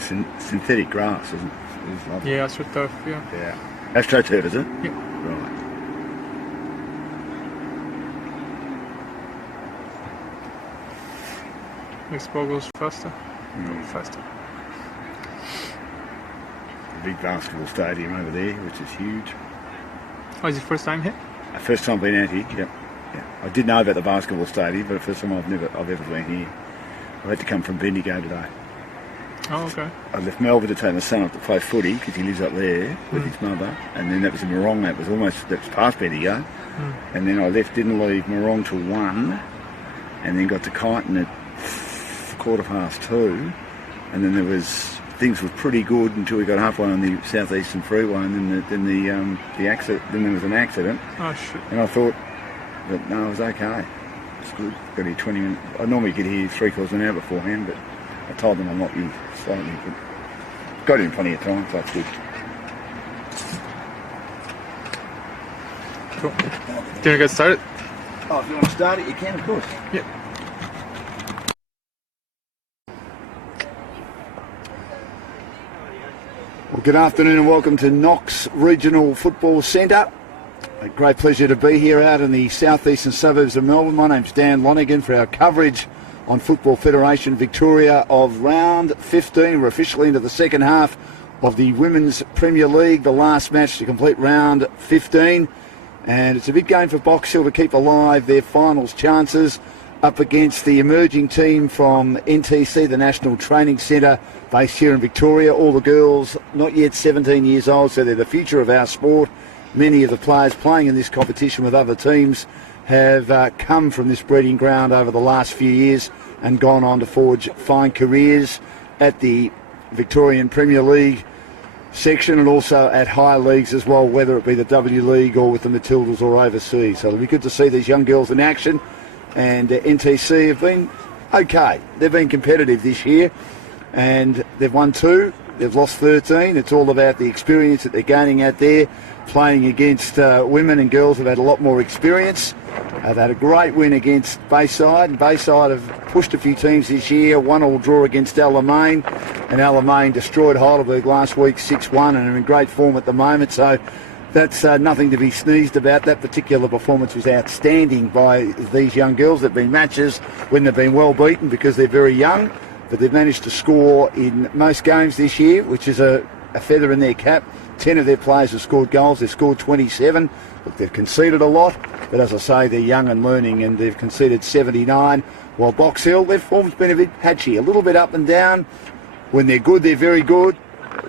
synthetic grass, isn't it? It's lovely. Yeah, AstroTurf, yeah. Yeah. AstroTurf, is it? Yeah. Right. Next ball goes faster. Go faster. The big basketball stadium over there, which is huge. Oh, is it first time here? First time being out here, yeah. I did know about the basketball stadium, but the first time I've ever been here. I had to come from Bendigo today. Oh, okay. I left Melbourne to take my son up to play footy because he lives up there with his mother, and then that was in Morong. That was past Bendigo, and then I didn't leave Morong till 1, and then got to Kyneton at 2:15, and then things were pretty good until we got halfway on the southeastern freeway, and then the accident. Then there was an accident. Oh shit! And I thought that no, it was okay. It's good. Got here 20 minutes. I normally get here 3/4 an hour beforehand, but I told them I'm not here slightly. But got in plenty of time, so it's good. Cool. Can we get started? Oh, if you want to start it, you can, of course. Yeah. Well, good afternoon and welcome to Knox Regional Football Centre. A great pleasure to be here out in the southeastern suburbs of Melbourne. My name's Dan Lonergan for our coverage on Football Federation Victoria of round 15. We're officially into the second half of the Women's Premier League, the last match to complete round 15. And it's a big game for Box Hill to keep alive their finals chances up against the emerging team from NTC, the National Training Centre, based here in Victoria. All the girls not yet 17 years old, so they're the future of our sport. Many of the players playing in this competition with other teams have come from this breeding ground over the last few years and gone on to forge fine careers at the Victorian Premier League section and also at higher leagues as well, whether it be the W League or with the Matildas or overseas. So it'll be good to see these young girls in action. And NTC have been okay. They've been competitive this year and they've won 2. They've lost 13. It's all about the experience that they're gaining out there, playing against women and girls who've had a lot more experience. They've had a great win against Bayside, and Bayside have pushed a few teams this year. 1-1 draw against Alamein, and Alamein destroyed Heidelberg last week 6-1 and are in great form at the moment. So that's nothing to be sneezed about. That particular performance was outstanding by these young girls. There have been matches when they've been well beaten because they're very young, but they've managed to score in most games this year, which is a feather in their cap. 10 of their players have scored goals. They've scored 27. Look, they've conceded a lot, but as I say, they're young and learning, and they've conceded 79. While Box Hill, their form's been a bit patchy, a little bit up and down. When they're good, they're very good.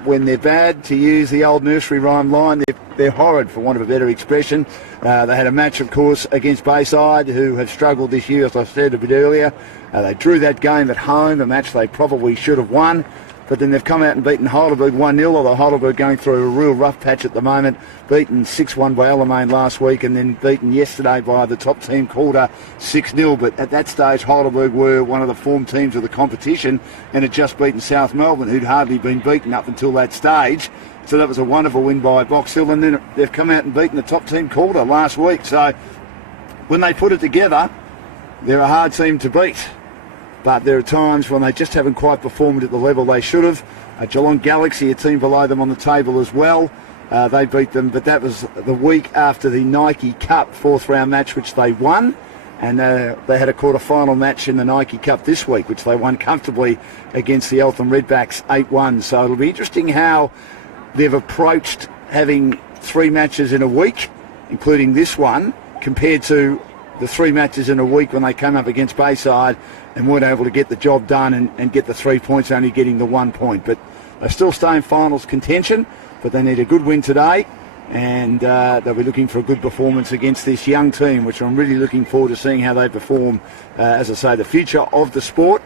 When they're bad, to use the old nursery rhyme line, they're horrid, for want of a better expression. They had a match, of course, against Bayside, who have struggled this year, as I said a bit earlier. They drew that game at home, a match they probably should have won. But then they've come out and beaten Heidelberg 1-0, although Heidelberg going through a real rough patch at the moment. Beaten 6-1 by Alamein last week, and then beaten yesterday by the top team, Calder, 6-0. But at that stage, Heidelberg were one of the form teams of the competition and had just beaten South Melbourne, who'd hardly been beaten up until that stage. So that was a wonderful win by Box Hill. And then they've come out and beaten the top team, Calder, last week. So when they put it together, they're a hard team to beat. But there are times when they just haven't quite performed at the level they should have. Geelong Galaxy, a team below them on the table as well. They beat them, but that was the week after the Nike Cup 4th round match, which they won. And they had a quarter-final match in the Nike Cup this week, which they won comfortably against the Eltham Redbacks 8-1. So it'll be interesting how they've approached having 3 matches in a week, including this one, compared to the 3 matches in a week when they came up against Bayside and weren't able to get the job done and get the 3 points, only getting the 1 point. But they still stay in finals contention, but they need a good win today, and they'll be looking for a good performance against this young team, which I'm really looking forward to seeing how they perform. As I say, the future of the sport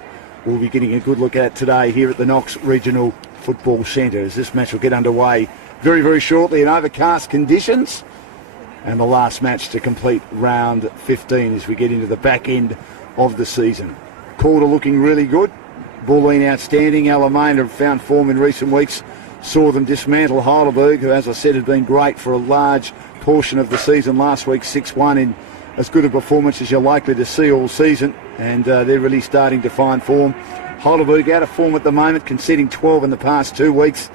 we'll be getting a good look at today here at the Knox Regional Football Centre, as this match will get underway very, very shortly in overcast conditions. And the last match to complete round 15 as we get into the back end of the season. Calder looking really good. Bulleen outstanding. Alamein have found form in recent weeks. Saw them dismantle Heidelberg, who, as I said, had been great for a large portion of the season last week. 6-1 in as good a performance as you're likely to see all season. And they're really starting to find form. Heidelberg out of form at the moment, conceding 12 in the past 2 weeks,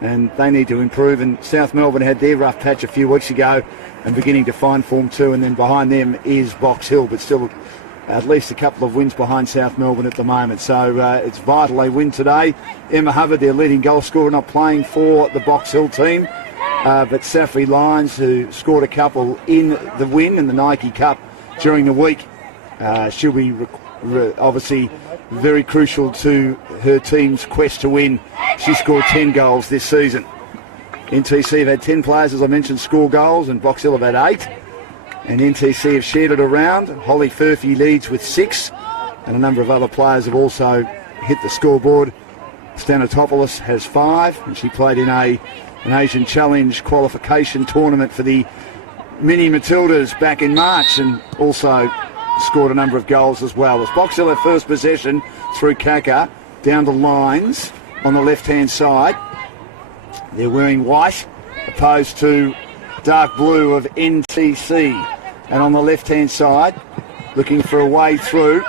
and they need to improve. And South Melbourne had their rough patch a few weeks ago and beginning to find form too, and then behind them is Box Hill, but still at least a couple of wins behind South Melbourne at the moment. So it's vital they win today. Emma Hubbard, their leading goal scorer, not playing for the Box Hill team, but Safri Lyons, who scored a couple in the win in the Nike Cup during the week, she'll be obviously very crucial to her team's quest to win. She scored 10 goals this season. NTC have had 10 players, as I mentioned, score goals, and Box Hill have had 8. And NTC have shared it around. Holly Furphy leads with 6, and a number of other players have also hit the scoreboard. Stanotopoulos has 5, and she played in an Asian Challenge qualification tournament for the Mini Matildas back in March, and also scored a number of goals as well. As Box Hill have first possession through Kaka, down to Lines on the left-hand side. They're wearing white, opposed to dark blue of NTC. And on the left-hand side, looking for a way through.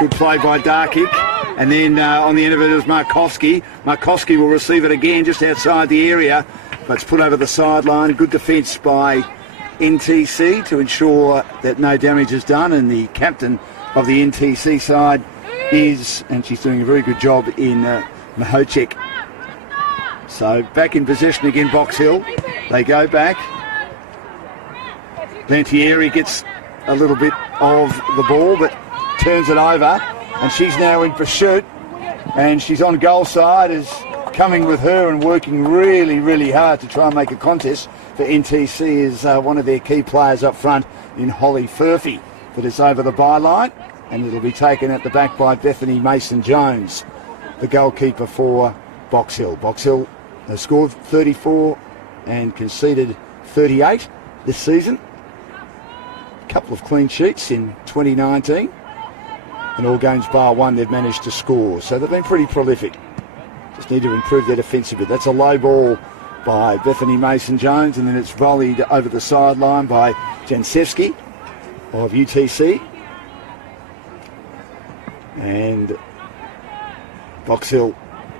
Good play by Darkick. And then on the end of it is Markowski. Markowski will receive it again just outside the area, but it's put over the sideline. Good defence by NTC to ensure that no damage is done. And the captain of the NTC side is, and she's doing a very good job in Mahocek. So back in possession again, Box Hill. They go back. Lantieri gets a little bit of the ball, but turns it over, and she's now in pursuit, and she's on goal side, is coming with her and working really, really hard to try and make a contest. For NTC is one of their key players up front in Holly Furphy, that is over the byline, and it'll be taken at the back by Bethany Mason-Jones, the goalkeeper for Box Hill. Box Hill has scored 34 and conceded 38 this season. A couple of clean sheets in 2019. In all games bar one, they've managed to score. So they've been pretty prolific. Just need to improve their defence a bit. That's a low ball by Bethany Mason-Jones, and then it's volleyed over the sideline by Jansevsky of UTC. And Box Hill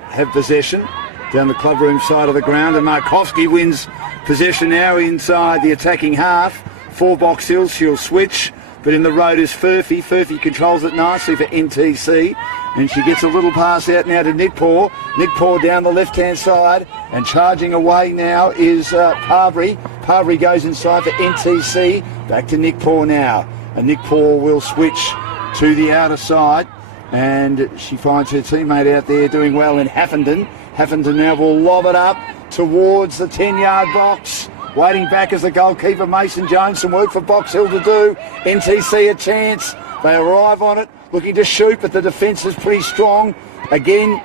have possession down the clubroom side of the ground, and Markowski wins possession now inside the attacking half for Box Hill. She'll switch, but in the road is Furphy. Furphy controls it nicely for NTC, and she gets a little pass out now to Nickpaw. Nickpaw down the left-hand side, and charging away now is Parbury. Parbury goes inside for NTC. Back to Nickpaw now, and Nickpaw will switch to the outer side, and she finds her teammate out there doing well in Haffenden. Haffenden now will lob it up towards the 10-yard box. Waiting back as the goalkeeper, Mason-Jones. Some work for Box Hill to do. NTC a chance. They arrive on it, looking to shoot, but the defence is pretty strong. Again,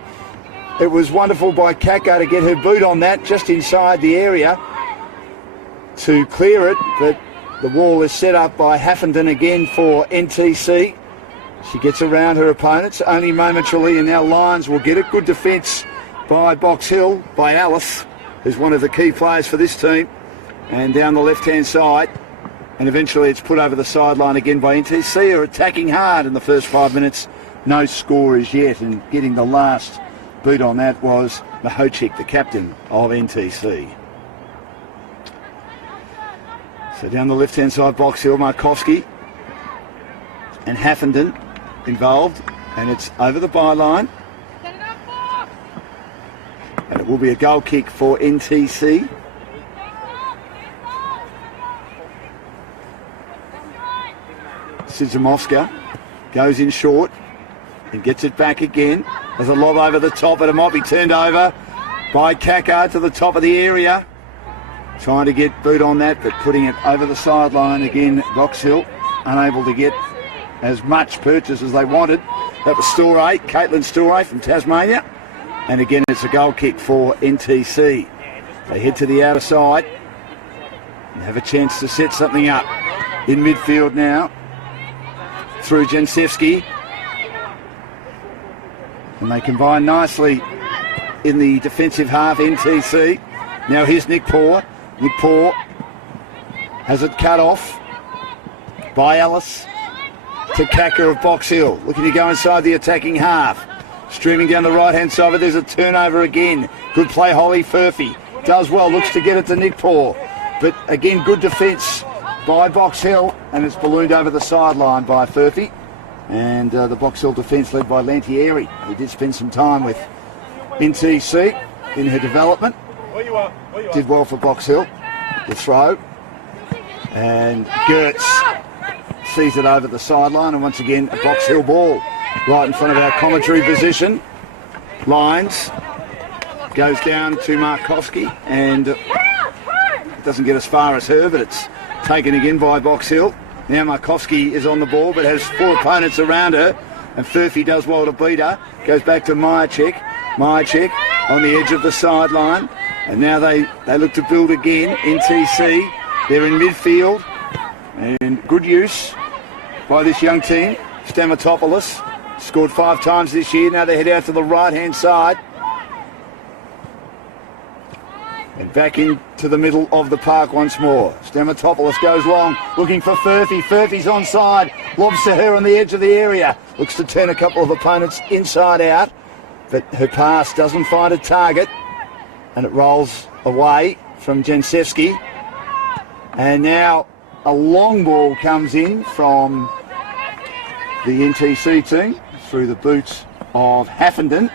it was wonderful by Kaka to get her boot on that just inside the area to clear it, but the wall is set up by Haffenden again for NTC. She gets around her opponents only momentarily, and now Lyons will get it. Good defence by Box Hill, by Alice, who's one of the key players for this team. And down the left-hand side, and eventually it's put over the sideline again by NTC, are attacking hard in the first 5 minutes. No score as yet, and getting the last boot on that was Mahocek, the captain of NTC. So down the left-hand side, Box Hill, Markowski and Haffenden involved, and it's over the byline. And it will be a goal kick for NTC. Sidzimovska goes in short and gets it back again. There's a lob over the top, but it might be turned over by Kaka to the top of the area. Trying to get boot on that, but putting it over the sideline again. Box Hill unable to get as much purchase as they wanted. That was Storey, Caitlin Storey from Tasmania. And again, it's a goal kick for NTC. They head to the outer side and have a chance to set something up. In midfield now, through Jansevsky. And they combine nicely in the defensive half, NTC. Now here's Nickpaw. Nickpaw has it cut off by Alice. to Kaka of Box Hill. Looking to go inside the attacking half. Streaming down the right-hand side, but there's a turnover again. Good play, Holly Furphy. Does well, looks to get it to Nick Paw. But again, good defence by Box Hill, and it's ballooned over the sideline by Furphy. And the Box Hill defence led by Lantieri, who did spend some time with NTC in her development. Did well for Box Hill. The throw. And Gertz sees it over the sideline, and once again a Box Hill ball right in front of our commentary position. Lines goes down to Markowski, and it doesn't get as far as her, but it's taken again by Box Hill. Now Markowski is on the ball, but has 4 opponents around her, and Furphy does well to beat her. Goes back to Myercheck. Myercheck on the edge of the sideline, and now they look to build again. NTC, they're in midfield, and good use by this young team. Stamatopoulos scored 5 times this year. Now they head out to the right-hand side. And back into the middle of the park once more. Stamatopoulos goes long, looking for Furphy. Furphy's onside, lobs to her on the edge of the area. Looks to turn a couple of opponents inside out, but her pass doesn't find a target, and it rolls away from Jensevsky. And now a long ball comes in from the NTC team through the boots of Haffenden,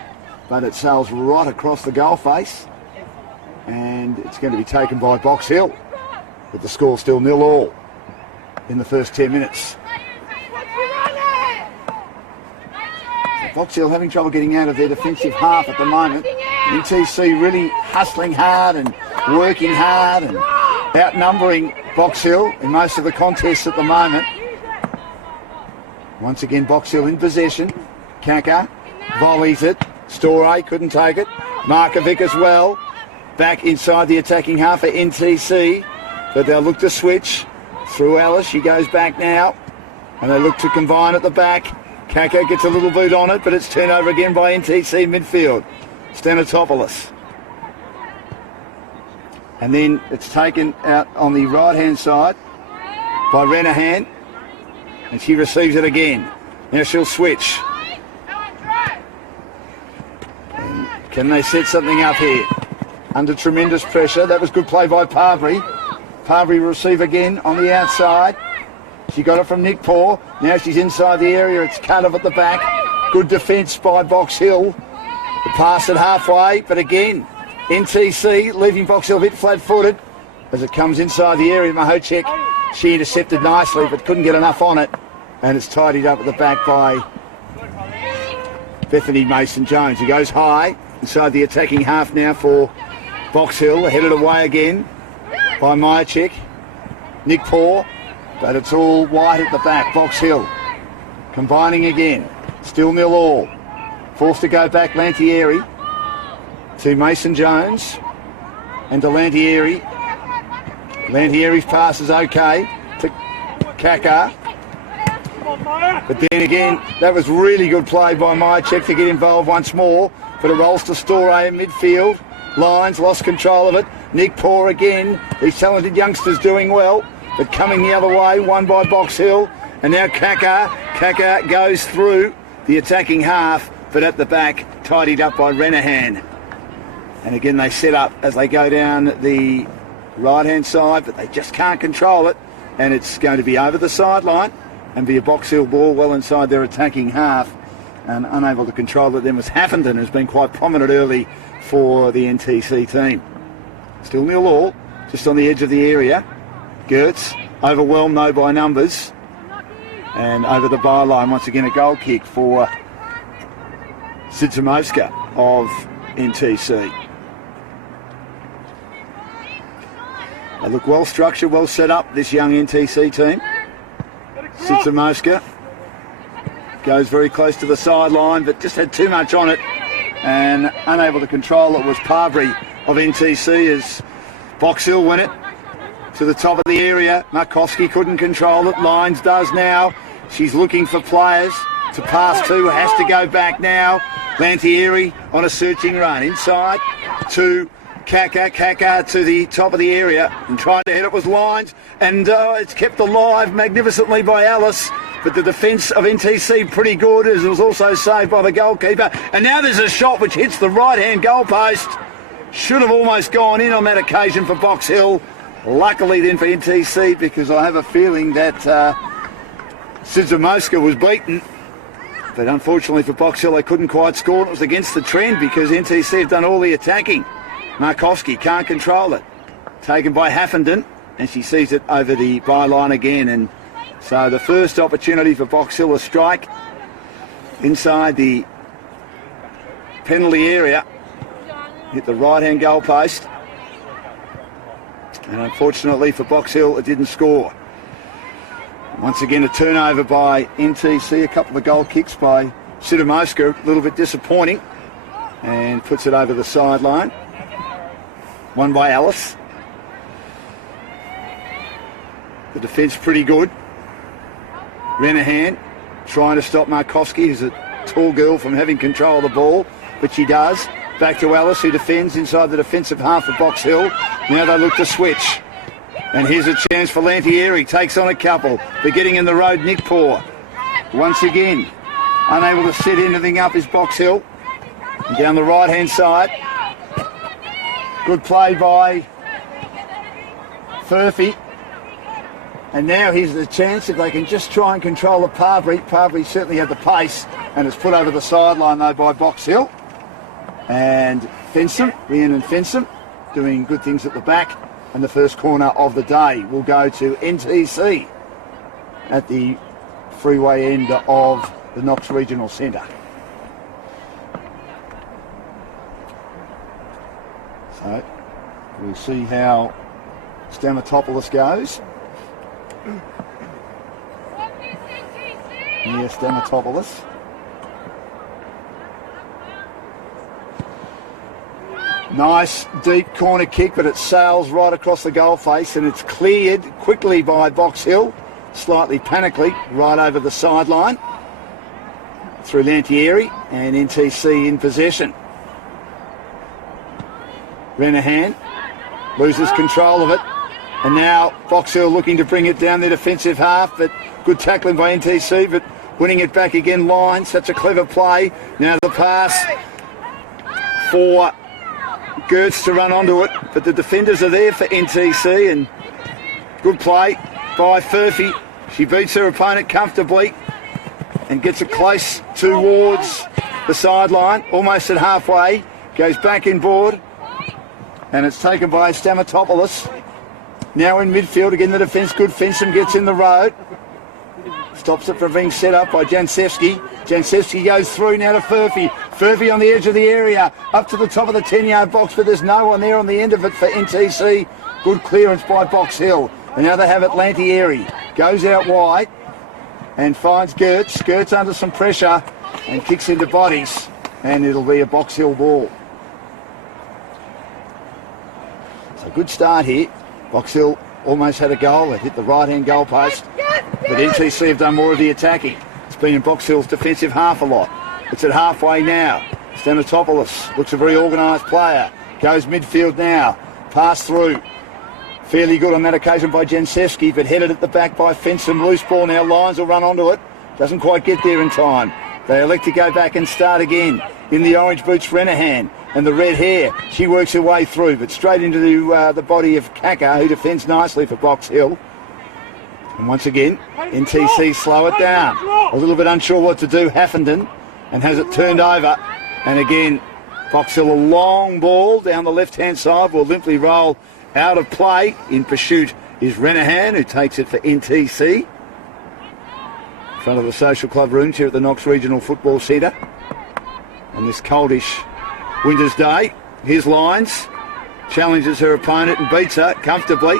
but it sails right across the goal face, and it's going to be taken by Box Hill, with the score still 0-0 in the first 10 minutes. Box Hill having trouble getting out of their defensive half at the moment. NTC really hustling hard and working hard and outnumbering Box Hill in most of the contests at the moment. Once again, Box Hill in possession. Kaka volleys it. Storey couldn't take it. Markovic as well. Back inside the attacking half for NTC, but they'll look to switch through Alice. She goes back now, and they look to combine at the back. Kaka gets a little boot on it, but it's turnover again by NTC midfield. Stamatopoulos. And then it's taken out on the right-hand side by Renahan, and she receives it again. Now she'll switch. And can they set something up here? Under tremendous pressure. That was good play by Parbury. Parbury will receive again on the outside. She got it from Nick Paw. Now she's inside the area. It's cut off at the back. Good defence by Box Hill. The pass at halfway, but again, NTC leaving Box Hill a bit flat-footed as it comes inside the area. Mahocek, she intercepted nicely, but couldn't get enough on it, and it's tidied up at the back by Bethany Mason-Jones, who goes high inside the attacking half now for Box Hill, headed away again by Myercheck. Nick Paw, but it's all white at the back. Box Hill combining again. Still 0-0. Forced to go back, Lantieri to Mason-Jones and to Lantieri. Lantieri's pass is okay to Kaka. But then again, that was really good play by Myercheck to get involved once more. But it rolls to Storey in midfield. Lines lost control of it. Nick Paw again. These talented youngsters doing well, but coming the other way, won by Box Hill. And now Kaka. Kaka goes through the attacking half, but at the back, tidied up by Renahan. And again, they set up as they go down the right-hand side, but they just can't control it. And it's going to be over the sideline and be a Box Hill ball well inside their attacking half. And unable to control it then was Haffenden, who's been quite prominent early for the NTC team. Still 0-0, just on the edge of the area. Gertz, overwhelmed though by numbers. And over the byline, once again a goal kick for Sitsimovska of NTC. They look well structured, well set up, this young NTC team. Sitsimovska goes very close to the sideline, but just had too much on it and unable to control it was Parbury of NTC as Box Hill win it to the top of the area. Markowski couldn't control it. Lines does now. She's looking for players to pass to. Has to go back now. Lantieri on a searching run. Inside to Kaka. Kaka to the top of the area and trying to hit it with Lines. And it's kept alive magnificently by Alice. but the defence of NTC pretty good, as it was also saved by the goalkeeper. And now there's a shot which hits the right-hand goalpost. Should have almost gone in on that occasion for Box Hill. Luckily then for NTC, because I have a feeling that Sidzamoska was beaten. But unfortunately for Box Hill, they couldn't quite score. It was against the trend because NTC have done all the attacking. Markowski can't control it. Taken by Haffenden, and she sees it over the byline again. And so the first opportunity for Box Hill, a strike inside the penalty area. Hit the right-hand goal post. And unfortunately for Box Hill, it didn't score. Once again, a turnover by NTC. A couple of goal kicks by Sidzamoska. A little bit disappointing. And puts it over the sideline. One by Alice. The defence pretty good. Renahan trying to stop Markowski, who's a tall girl, from having control of the ball, but she does. Back to Alice, who defends inside the defensive half of Box Hill. Now they look to switch. And here's a chance for Lantieri. Takes on a couple. They're getting in the road, Nick Poor. Once again, unable to set anything up is Box Hill. And down the right-hand side. Good play by Furphy. And now here's the chance, if they can just try and control the Parbury. Parbury certainly had the pace, and it's put over the sideline though by Box Hill. And Fensham, Rhiannon Fensham, doing good things at the back. And the first corner of the day will go to NTC at the freeway end of the Knox Regional Centre. So we'll see how Stamatopoulos goes. Yes, Stamatopoulos. Nice deep corner kick, but it sails right across the goal face, and it's cleared quickly by Box Hill, slightly panically, right over the sideline through Lantieri, and NTC in possession. Renahan loses control of it, and now Box Hill looking to bring it down their defensive half, but good tackling by NTC, but winning it back again. Line, such a clever play. Now the pass for Gertz to run onto it, but the defenders are there for NTC, and good play by Furphy. She beats her opponent comfortably and gets it close towards the sideline, almost at halfway, goes back inboard, and it's taken by Stamatopoulos. Now in midfield, again the defence good. Fensham gets in the road. Stops it from being set up by Jansevsky. Jansevsky goes through now to Furphy. Furphy on the edge of the area, up to the top of the 10-yard box, but there's no one there on the end of it for NTC. Good clearance by Box Hill. And now they have it, Lantieri. Goes out wide and finds Gertz. Gertz under some pressure and kicks into bodies. And it'll be a Box Hill ball. So good start here. Box Hill almost had a goal. It hit the right-hand goal post. But NTC have done more of the attacking. It's been in Box Hill's defensive half a lot. It's at halfway now. Stamatopoulos looks a very organised player. Goes midfield now. Pass through. Fairly good on that occasion by Jansevsky, but headed at the back by Fensham. Loose ball now. Lions will run onto it. Doesn't quite get there in time. They elect to go back and start again. In the orange boots, Renahan. And the red hair. She works her way through, but straight into the body of Kaka, who defends nicely for Box Hill. And once again, NTC slow it down. A little bit unsure what to do, Haffenden, and has it turned over. And again, Box Hill, a long ball down the left-hand side, will limply roll out of play. In pursuit is Renahan, who takes it for NTC. In front of the social club rooms here at the Knox Regional Football Centre on this coldish winter's day. Here's Lyons, challenges her opponent and beats her comfortably.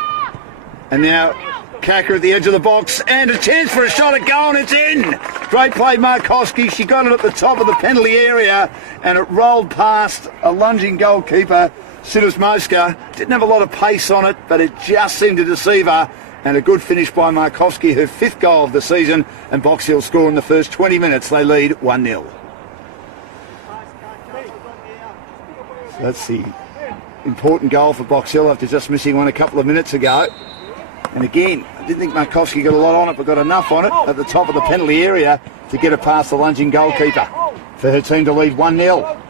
And now Kaka at the edge of the box, and a chance for a shot at goal, and it's in. Great play, Markowski. She got it at the top of the penalty area, and it rolled past a lunging goalkeeper, Sidzamoska. Didn't have a lot of pace on it, but it just seemed to deceive her. And a good finish by Markowski, her 5th goal of the season, and Box Hill score in the first 20 minutes. They lead 1-0. So that's the important goal for Box Hill after just missing one a couple of minutes ago. And again, I didn't think Markowski got a lot on it, but got enough on it at the top of the penalty area to get it past the lunging goalkeeper for her team to lead 1-0.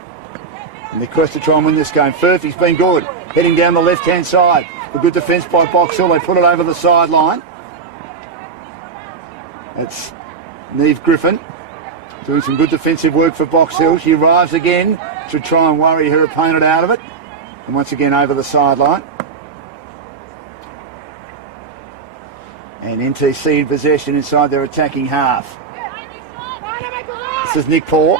And the quest to try and win this game. Furphy's been good, heading down the left-hand side. A good defence by Box Hill. They put it over the sideline. It's Neve Griffin doing some good defensive work for Box Hill. She arrives again to try and worry her opponent out of it. And once again over the sideline. And NTC in possession inside their attacking half. This is Nick Paul.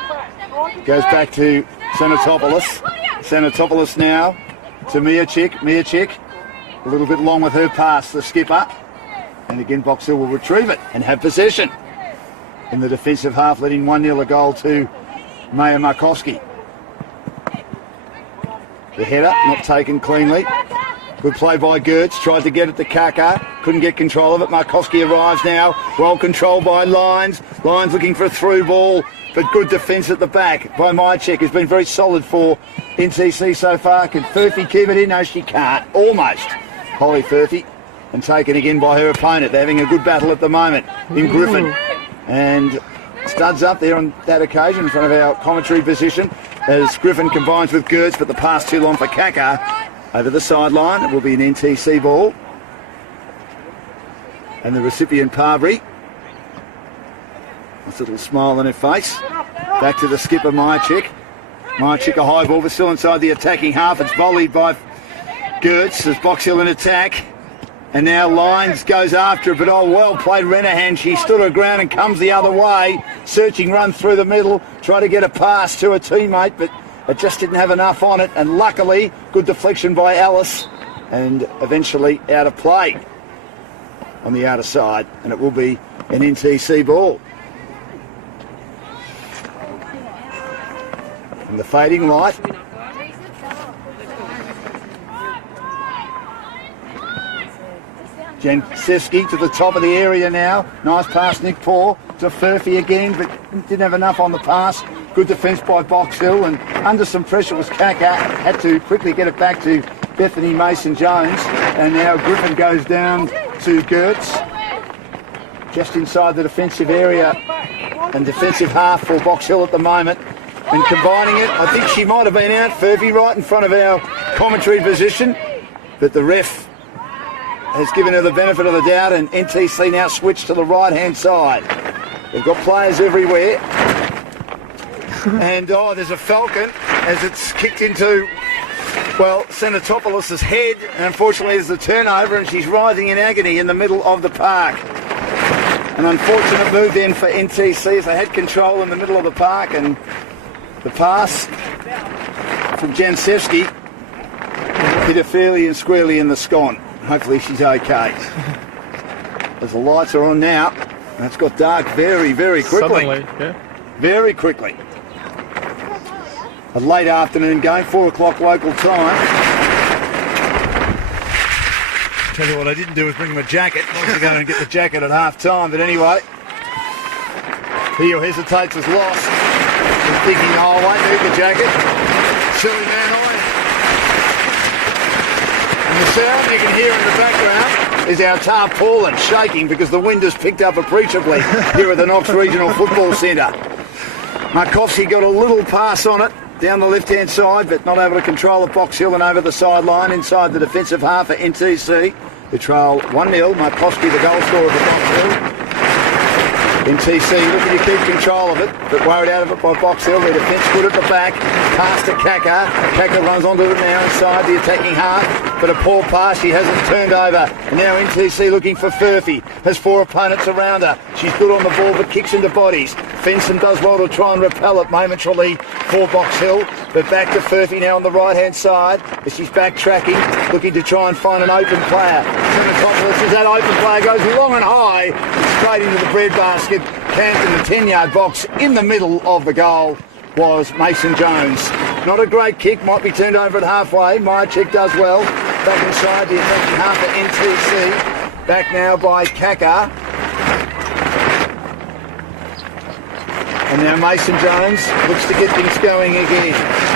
Goes back to Senatopoulos. Senatopoulos now to Miocic. Miocic a little bit long with her pass, the skipper. And again, Box Hill will retrieve it and have possession in the defensive half, leading 1-0 a goal to Maya Markowski. The header not taken cleanly. Good play by Gertz, tried to get it to Kaka, couldn't get control of it. Markowski arrives now, well controlled by Lyons. Lyons looking for a through ball, but good defence at the back by Mychek, who's been very solid for NTC so far. Can Furphy keep it in? No, she can't. Almost. Holly Furphy, and taken again by her opponent. They're having a good battle at the moment in Griffin. And Studs up there on that occasion in front of our commentary position as Griffin combines with Gertz, but the pass too long for Kaka. Over the sideline, it will be an NTC ball. And the recipient, Parbury. Nice little smile on her face. Back to the skipper, Mychek. Mychek a high ball, but still inside the attacking half. It's volleyed by Gertz as Box Hill in attack. And now Lyons goes after it, but oh, well played Renahan. She stood her ground and comes the other way. Searching run through the middle, try to get a pass to a teammate, but it just didn't have enough on it. And luckily, good deflection by Alice, and eventually out of play on the outer side. And it will be an NTC ball. And the fading light. Jankowski to the top of the area now. Nice pass, Nick Paul to Furphy again, but didn't have enough on the pass. Good defence by Box Hill, and under some pressure was Kaka. Had to quickly get it back to Bethany Mason-Jones. And now Griffin goes down to Gertz. Just inside the defensive area and defensive half for Box Hill at the moment. And combining it, I think she might have been out, Furphy, right in front of our commentary position. But the ref has given her the benefit of the doubt, and NTC now switched to the right-hand side. They've got players everywhere. And, oh, there's a falcon as it's kicked into, well, Senatopoulos' head. And unfortunately, there's a turnover, and she's writhing in agony in the middle of the park. An unfortunate move then for NTC as they had control in the middle of the park, and the pass from Jankowski hit her fairly and squarely in the scone. Hopefully she's okay. As the lights are on now, and it's got dark very, very quickly. Suddenly, yeah. Very quickly. A late afternoon game, 4 o'clock local time. Tell you what I didn't do was bring my jacket. I was going to get the jacket at half time, but anyway. He who hesitates is lost. He's thinking, oh, I won't need the jacket. Silly man, I. And the sound you can hear in the background is our tarpaulin shaking because the wind has picked up appreciably here at the Knox Regional Football Centre. Markowski got a little pass on it down the left-hand side, but not able to control the Box Hill and over the sideline inside the defensive half for NTC. The trail 1-0. Markowski, the goal scorer for Box Hill. NTC looking to keep control of it, but worried out of it by Box Hill. Their defence good at the back. Pass to Kaka. Kaka runs onto it now inside the attacking half, but a poor pass. She hasn't turned over. And now NTC looking for Furphy. Has 4 opponents around her. She's good on the ball, but kicks into bodies. Fenson does well to try and repel it momentarily for Box Hill, but back to Furphy now on the right-hand side as she's backtracking, looking to try and find an open player. As that open player goes long and high, straight into the breadbasket, camped in the 10-yard box in the middle of the goal was Mason-Jones. Not a great kick, might be turned over at halfway. Mychek does well. Back inside the attacking half for NTC. Back now by Kaka. And now Mason Jones looks to get things going again.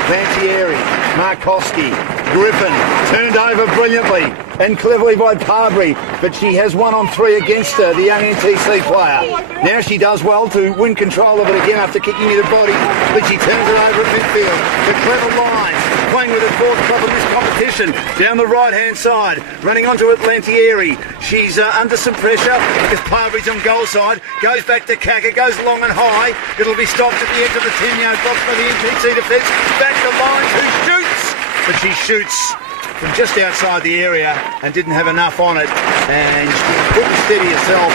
Lantieri, Markowski, Griffin, turned over brilliantly and cleverly by Parbury, but she has 1-on-3 against her, the young NTC player. Now she does well to win control of it again after kicking it to body, but she turns it over at midfield. The clever lines, playing with her fourth club in this competition, down the right-hand side, running onto it Lantieri. She's under some pressure because Parbury's on goal side, goes back to Kaka, goes long and high. It'll be stopped at the edge of the 10-yard box by the NTC defence. Back to Lines, who shoots, but she shoots from just outside the area and didn't have enough on it, and she couldn't steady herself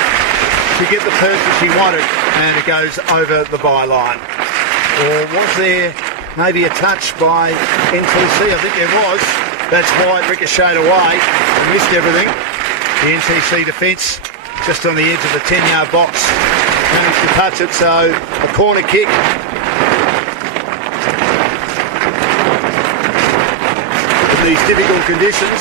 to get the purchase she wanted, and it goes over the byline. Or was there maybe a touch by NTC? I think there was. That's why it ricocheted away and missed everything. The NTC defence just on the edge of the 10-yard box managed to touch it, so a corner kick. These difficult conditions,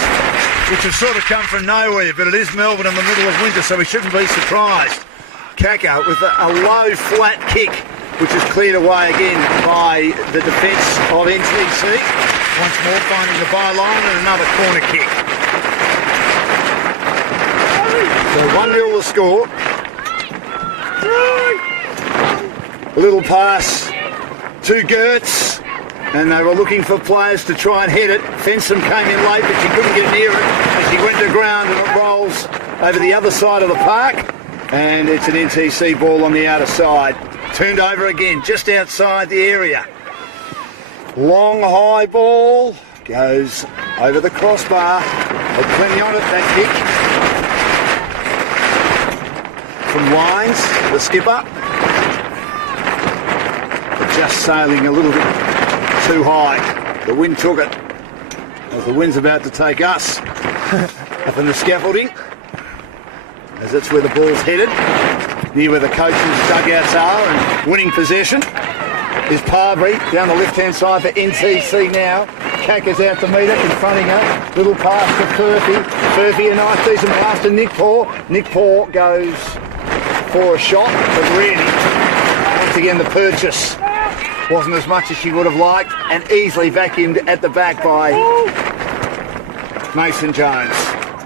which have sort of come from nowhere, but it is Melbourne in the middle of winter, so we shouldn't be surprised. Kaka with a low flat kick, which is cleared away again by the defence of NTC. Once more finding the byline and another corner kick. So 1-0 the score. A little pass to Gertz. And they were looking for players to try and hit it. Fensom came in late, but she couldn't get near it as she went to ground, and it rolls over the other side of the park. And it's an NTC ball on the outer side. Turned over again, just outside the area. Long high ball goes over the crossbar. Had plenty on it, that kick. From Lines, the skipper. But just sailing a little bit too high. The wind took it, as the wind's about to take us up in the scaffolding, as that's where the ball's headed, near where the coaches' dugouts are, and winning possession is Parbury down the left-hand side for NTC now. Kaka's out to meet her, confronting her. Little pass to Furphy. Furphy, a nice decent pass to Nick Paw. Nick Paw goes for a shot, but really, once again, the purchase wasn't as much as she would have liked, and easily vacuumed at the back by Mason Jones.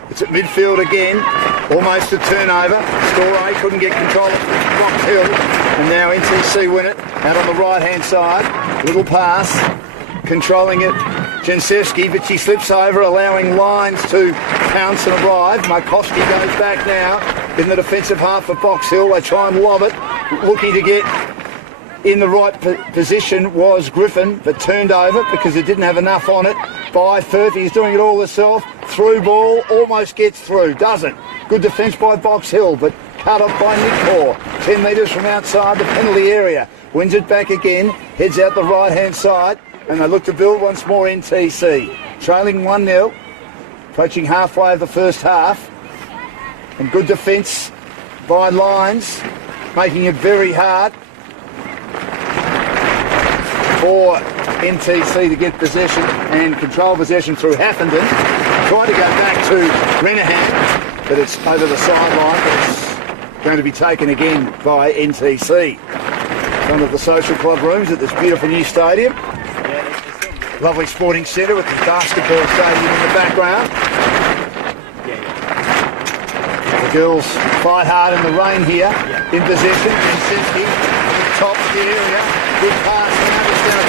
It's at midfield again, almost a turnover. Storey couldn't get control of Box Hill, and now NTC win it out on the right-hand side. Little pass, controlling it, Jensevsky, but she slips over, allowing Lines to pounce and arrive. Markowski goes back now in the defensive half of Box Hill. They try and lob it, looking to get in the right position was Griffin, but turned over because it didn't have enough on it by Furphy. He's doing it all herself. Through ball, almost gets through, doesn't. Good defence by Box Hill, but cut off by Nick Paw. 10 metres from outside the penalty area. Wins it back again, heads out the right-hand side, and they look to build once more NTC. Trailing 1-0, approaching halfway of the first half. And good defence by Lines, making it very hard for NTC to get possession and control possession through Haffenden. Tried to go back to Renahan, but it's over the sideline, but it's going to be taken again by NTC. One of the social club rooms at this beautiful new stadium. Lovely sporting centre with the basketball stadium in the background. The girls fight hard in the rain here, in possession. Jensevsky at the top of the area. Good pass now, just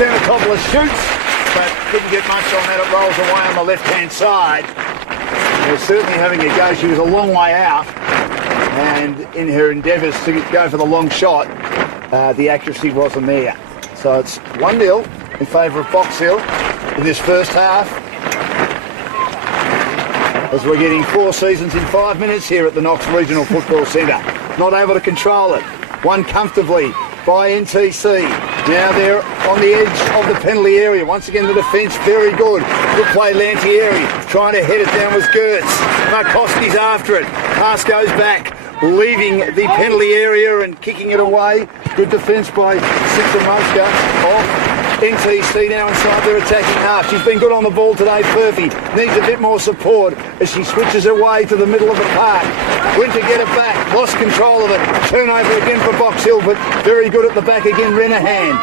Stanatopoulos shoots, but couldn't get much on that. It rolls away on the left-hand side. They're certainly having a go. She was a long way out, and in her endeavours to go for the long shot, the accuracy wasn't there. So it's 1-0 in favour of Box Hill in this first half, as we're getting 4 seasons in 5 minutes here at the Knox Regional Football Centre. Not able to control it. Won comfortably by NTC. Now they're on the edge of the penalty area. Once again, the defence very good. Good play, Lantieri. Trying to head it down with Gertz. Markowski's after it. Pass goes back, leaving the penalty area and kicking it away. Good defence by Sitramoska off NTC now inside their attacking half. She's been good on the ball today, Furphy. Needs a bit more support as she switches her way to the middle of the park. Went to get it back, lost control of it. Turnover again for Box Hill, but very good at the back again, Renahan.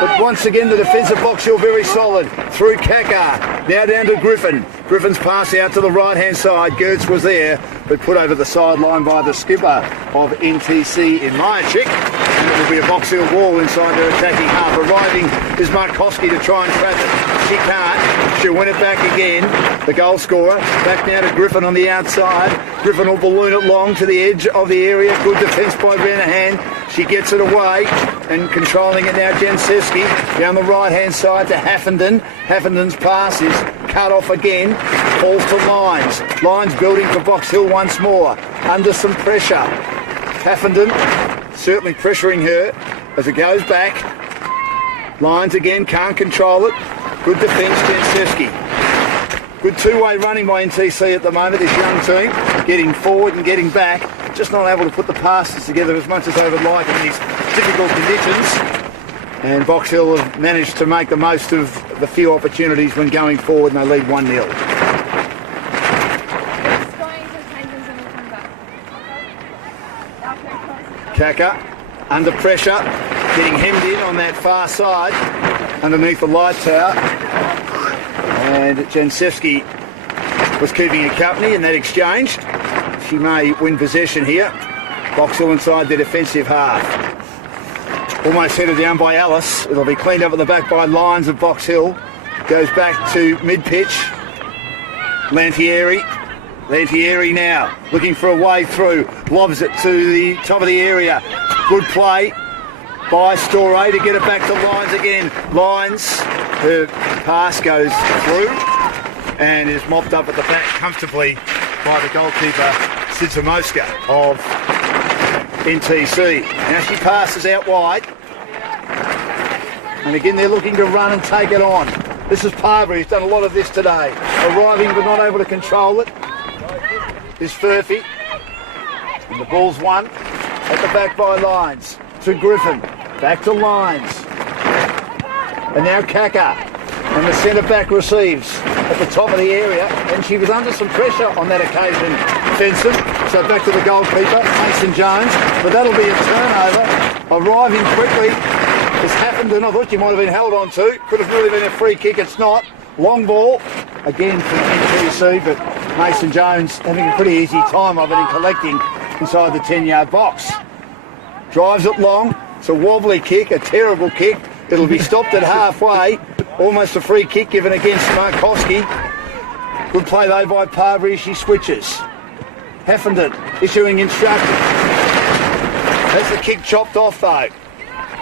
But once again, the defence of Box Hill very solid. Through Kakar, now down to Griffin. Griffin's pass out to the right-hand side. Gertz was there, but put over the sideline by the skipper of NTC in Myerchick. And it will be a Box Hill wall inside their attacking half. Arriving is Markowski to try and trap it. She can't. She'll win it back again. The goal scorer. Back now to Griffin on the outside. Griffin will balloon it long to the edge of the area. Good defence by Renahan. She gets it away and controlling it now, Jansevsky. Down the right-hand side to Haffenden. Haffenden's pass is cut off again. Falls to Lyons. Lyons building for Box Hill once more. Under some pressure. Haffenden certainly pressuring her as it goes back. Lyons again, can't control it. Good defence, Jansevsky. Good two-way running by NTC at the moment, this young team. Getting forward and getting back. Just not able to put the passes together as much as they would like in these difficult conditions. And Box Hill have managed to make the most of the few opportunities when going forward, and they lead 1-0. Kaka under pressure, getting hemmed in on that far side underneath the light tower. And Jansevsky was keeping her company in that exchange. She may win possession here. Box Hill inside their defensive half. Almost headed down by Alice. It'll be cleaned up at the back by Lyons of Box Hill. Goes back to mid-pitch. Lantieri. Lantieri now looking for a way through. Lobs it to the top of the area. Good play by Storey to get it back to Lyons again. Lyons, her pass goes through and is mopped up at the back comfortably by the goalkeeper Sidzamoska of NTC. Now she passes out wide. And again they're looking to run and take it on. This is Parbury, who's done a lot of this today. Arriving but not able to control it is Furphy. And the ball's won at the back by Lyons. To Griffin. Back to Lyons. And now Kaka. And the centre-back receives at the top of the area. And she was under some pressure on that occasion, Fenson. So back to the goalkeeper, Mason Jones. But that'll be a turnover. Arriving quickly is Haffenden. I thought you might have been held on to. Could have really been a free kick. It's not. Long ball. Again from NTC, but Mason Jones having a pretty easy time of it in collecting inside the 10-yard box. Drives it long. It's a wobbly kick, a terrible kick. It'll be stopped at halfway. Almost a free kick given against Markowski. Good play though by Parbury. She switches. Haffenden issuing instructions. Has the kick chopped off though.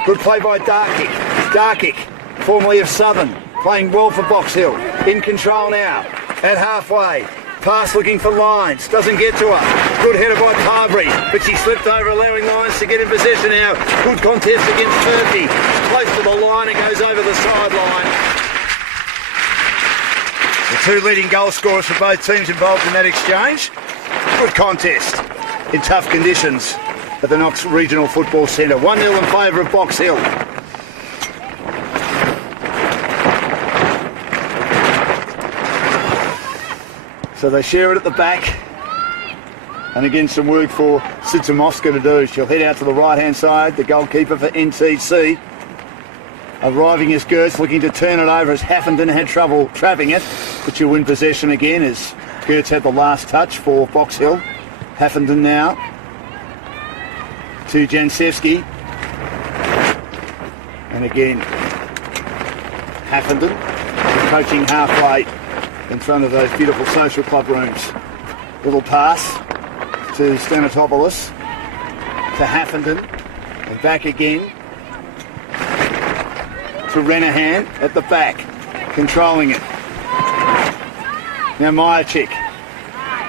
Good play by Darkick. Darkick, formerly of Southern, playing well for Box Hill. In control now at halfway. Pass looking for Lyons. Doesn't get to her. Good header by Parbury, but she slipped over, allowing Lyons to get in possession now. Good contest against Turkey. Close to the line and goes over the sideline. The two leading goal scorers for both teams involved in that exchange. Good contest in tough conditions at the Knox Regional Football Centre. 1-0 in favour of Box Hill. So they share it at the back. And again, some work for Sidzamoska to do. She'll head out to the right-hand side, the goalkeeper for NTC. Arriving is Gertz, looking to turn it over as Haffenden had trouble trapping it. But she'll win possession again as Gertz had the last touch for Box Hill. Haffenden now to Jansevsky. And again, Haffenden coaching halfway in front of those beautiful social club rooms. Little pass to Stanitopoulos, to Haffenden, and back again to Renahan at the back, controlling it. Now Myerchick.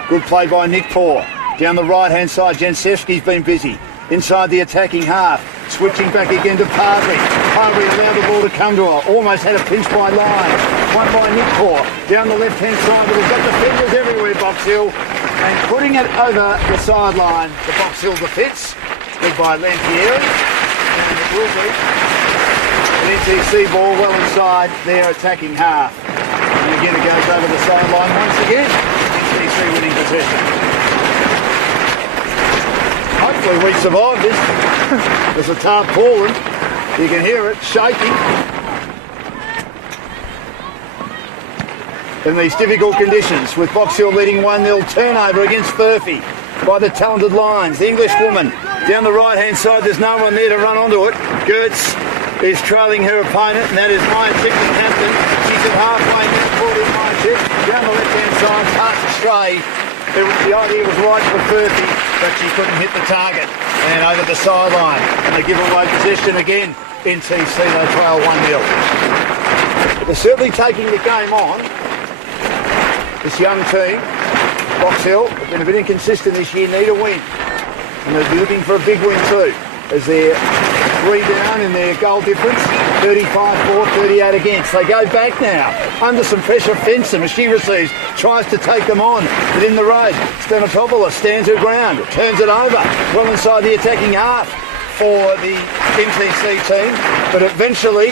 Good play by Nick Poor. Down the right-hand side, Jansevsky's been busy. Inside the attacking half, switching back again to Parbury. Parbury allowed the ball to come to her. Almost had a pinch by Lyons. One by Nick Poor. Down the left-hand side, but we've got defenders everywhere, Box Hill. And putting it over the sideline, the Box Hill defence, led by Lantieri. And it will be An NTC ball well inside their attacking half. And again it goes over the sideline once again. NTC winning possession. Hopefully we survive this. There's a tarpaulin. You can hear it shaking. In these difficult conditions, with Box Hill leading 1-0, turnover against Furphy by the talented Lions. The English woman down the right-hand side, there's no one there to run onto it. Gertz is trailing her opponent, and that is Maya Chick, the captain. She's at halfway now, pulled in Maya Chick. Down the left-hand side, past astray. The idea was right for Furphy, but she couldn't hit the target. And over the sideline, and they give away possession again. NTC, they trail 1-0. They're certainly taking the game on. This young team, Box Hill, have been a bit inconsistent this year, need a win. And they'll be looking for a big win too, as they're 3 down in their goal difference, 35-4, 38 against. They go back now, under some pressure, Fensom, as she receives, tries to take them on, but in the road, Stamatopoulos stands her ground, turns it over, well inside the attacking half for the NTC team, but eventually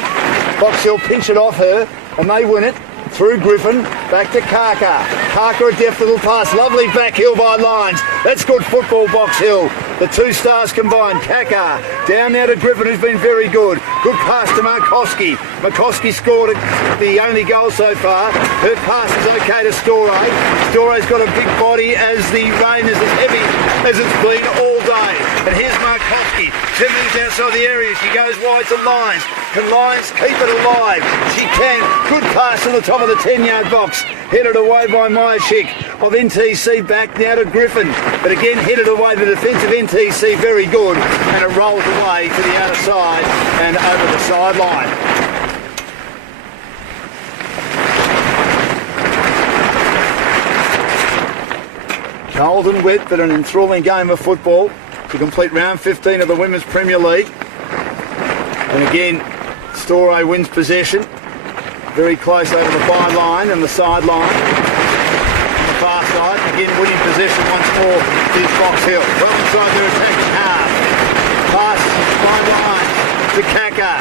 Box Hill pinch it off her, and they win it. Through Griffin, back to Kaka. Kaka, a deft little pass. Lovely back heel by Lyons. That's good football, Box Hill. The two stars combined. Kaka down now to Griffin, who's been very good. Good pass to Markowski. Markowski scored the only goal so far. Her pass is okay to Storey. Storey's got a big body as the rain is as heavy as it's been all day. And here's Markowski. 10 minutes outside the area. She goes wide to Lyons. Can Lyons keep it alive? She can. Good pass to the top of the 10-yard box. Headed away by Myashik of NTC, back now to Griffin. But again, headed away. The defence of NTC very good. And it rolls away to the outer side and over the sideline. Cold and wet, but an enthralling game of football to complete round 15 of the Women's Premier League. And again, Storey wins possession. Very close over the byline and the sideline. On the far side, again winning possession once more is Box Hill. Well inside their attacking half. Pass by line to Kaka.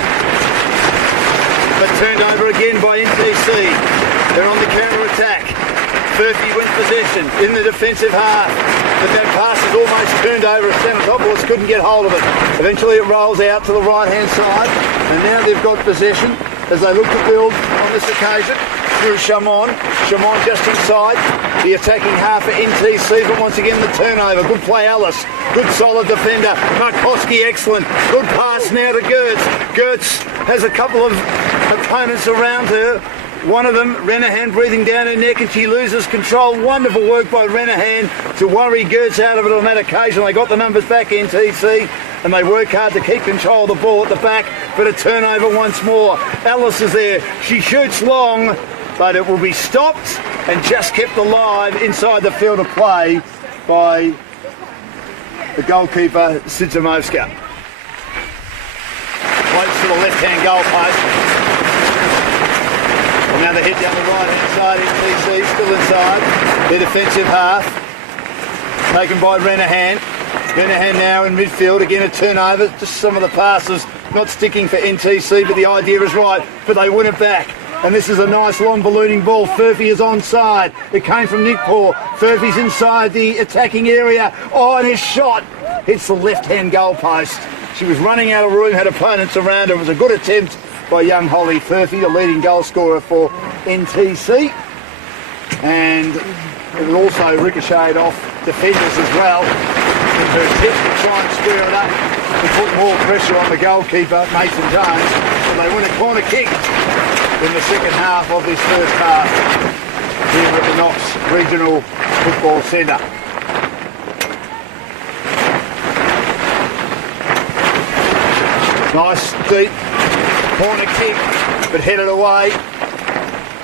But turned over again by NTC. They're on the counter-attack. Furphy wins possession in the defensive half. But that pass is almost turned over. Stamatopoulos couldn't get hold of it. Eventually it rolls out to the right-hand side. And now they've got possession as they look to build on this occasion through Chamon. Chamon just inside the attacking half for NTC, but once again the turnover. Good play, Alice. Good solid defender. Markowski, excellent. Good pass now to Gertz. Gertz has a couple of opponents around her. One of them, Renahan, breathing down her neck, and she loses control. Wonderful work by Renahan to worry Gertz out of it on that occasion. They got the numbers back, NTC, and they work hard to keep control of the ball at the back, but a turnover once more. Alice is there. She shoots long, but it will be stopped and just kept alive inside the field of play by the goalkeeper, Sidzamovska. Floats to the left-hand goal post. Now they hit down the right-hand side, NTC still inside. Their defensive half, taken by Renahan. Renahan now in midfield, again a turnover. Just some of the passes not sticking for NTC, but the idea is right. But they win it back. And this is a nice long ballooning ball. Furphy is onside. It came from Nick Paul. Furphy's inside the attacking area. Oh, and his shot hits the left-hand goal post. She was running out of room, had opponents around her. It was a good attempt by young Holly Furphy, the leading goal scorer for NTC. And it also ricocheted off defenders as well. In her attempt to try and square it up to put more pressure on the goalkeeper, Mason Jones. And they win a corner kick in the second half of this first half here at the Knox Regional Football Centre. Nice deep corner kick, but headed away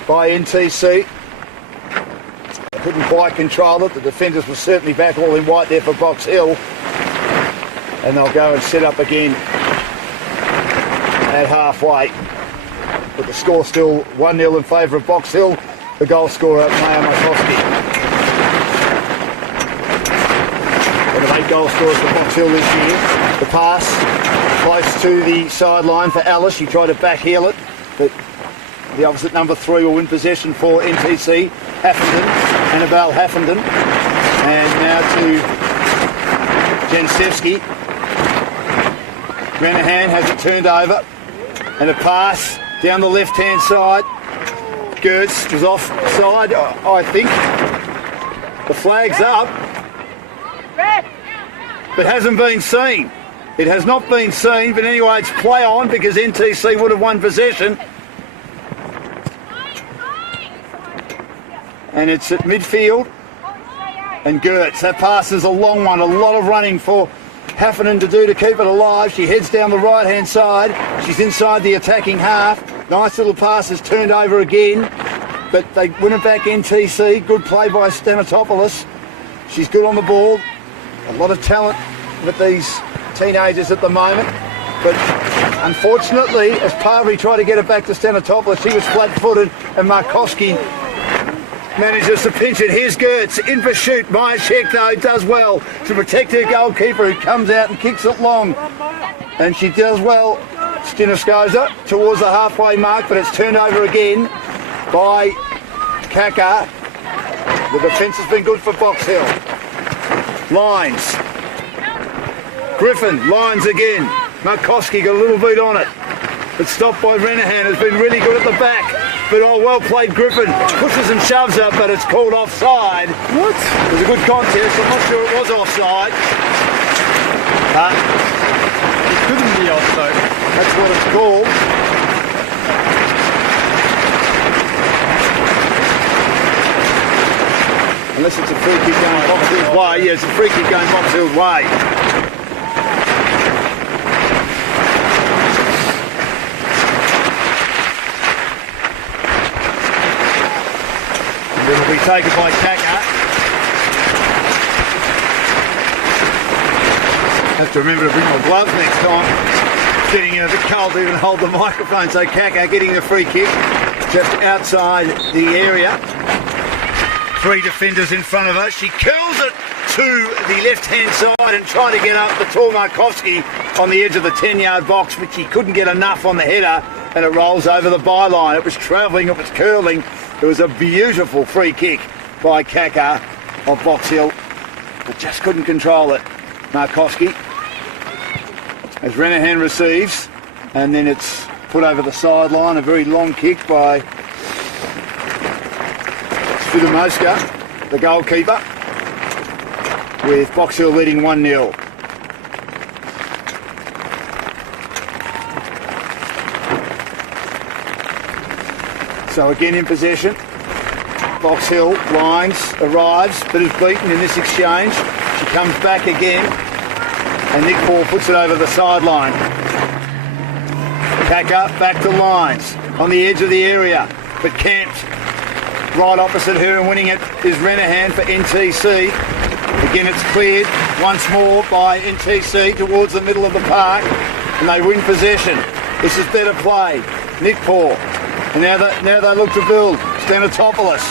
by NTC. Couldn't quite control it. The defenders were certainly back all in white there for Box Hill. And they'll go and set up again at halfway. But the score still 1-0 in favour of Box Hill. The goal scorer, Maya Markowski. Bit of 8 goal scorers for Box Hill this year. The pass close to the sideline for Alice. She tried to back heel it, but the opposite number 3 will win possession for NTC. Haffenden, Annabelle Haffenden. And now to Jenstevsky. Renahan has it turned over. And a pass down the left-hand side. Gertz was offside, I think. The flag's up, but hasn't been seen. It has not been seen, but anyway, it's play on because NTC would have won possession. And it's at midfield. And Gertz, that pass is a long one, a lot of running for Haffenden to do to keep it alive. She heads down the right-hand side. She's inside the attacking half. Nice little pass is turned over again, but they win it back NTC. Good play by Stanitopoulos. She's good on the ball. A lot of talent with these teenagers at the moment, but unfortunately, as Parvey tried to get it back to Stanitopoulos, she was flat-footed, and Markowski manages to pinch it. Here's Gertz in for shoot. Myashek, though, does well to protect her goalkeeper, who comes out and kicks it long. And she does well. Stinoskoza towards the halfway mark, but it's turned over again by Kaka. The defence has been good for Box Hill. Lines. Griffin, lines again. Markowski got a little beat on it, but stopped by Renahan, has been really good at the back. But well played Griffin. Pushes and shoves up, but it's called offside. What? It was a good contest. I'm not sure it was offside. It couldn't be offside. That's what it's called. Unless it's a free kick going Box Hill's way. Yeah, it's a free kick going Box Hill's way. It'll be taken by Kaka. Have to remember to bring my gloves next time. It's getting a bit cold to even hold the microphone. So Kaka getting the free kick just outside the area. 3 defenders in front of her. She curls it to the left-hand side and trying to get up the tall Markowski on the edge of the 10-yard box, but she couldn't get enough on the header, and it rolls over the byline. It was travelling, it was curling. It was a beautiful free kick by Kaka of Box Hill, but just couldn't control it. Markowski, as Renahan receives, and then it's put over the sideline. A very long kick by Svidomoska, the goalkeeper, with Box Hill leading 1-0. So again in possession. Box Hill lines, arrives, but is beaten in this exchange. She comes back again, and Nick Paul puts it over the sideline. Kaka back to lines on the edge of the area, but camped right opposite her, and winning it is Renahan for NTC. Again, it's cleared once more by NTC towards the middle of the park, and they win possession. This is better play. Nick Paul. And now they look to build. Stanitopoulos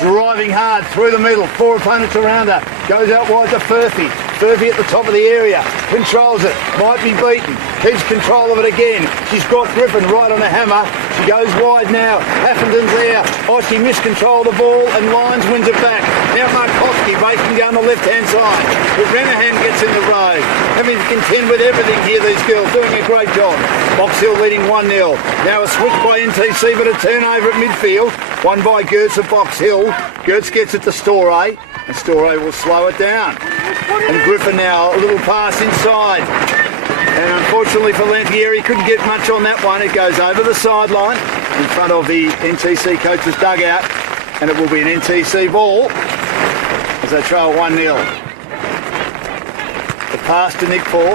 driving hard through the middle. 4 opponents around her. Goes out wide to Furphy. Furphy at the top of the area. Controls it. Might be beaten. Keeps control of it again. She's got Griffin right on a hammer. She goes wide now. Haffenden's there. Oh, she miscontrolled the ball, and Lyons wins it back. Now Markowski racing down the left-hand side. But Renahan gets in the road. Having to contend with everything here, these girls doing a great job. Box Hill leading 1-0. Now a switch by NTC, but a turnover at midfield. Won by Gertz of Box Hill. Gertz gets it to Storey, and Storey will slow it down. And Griffin now, a little pass inside. And unfortunately for Lantieri, couldn't get much on that one. It goes over the sideline in front of the NTC coach's dugout, and it will be an NTC ball as they trail 1-0. The pass to Nick Paul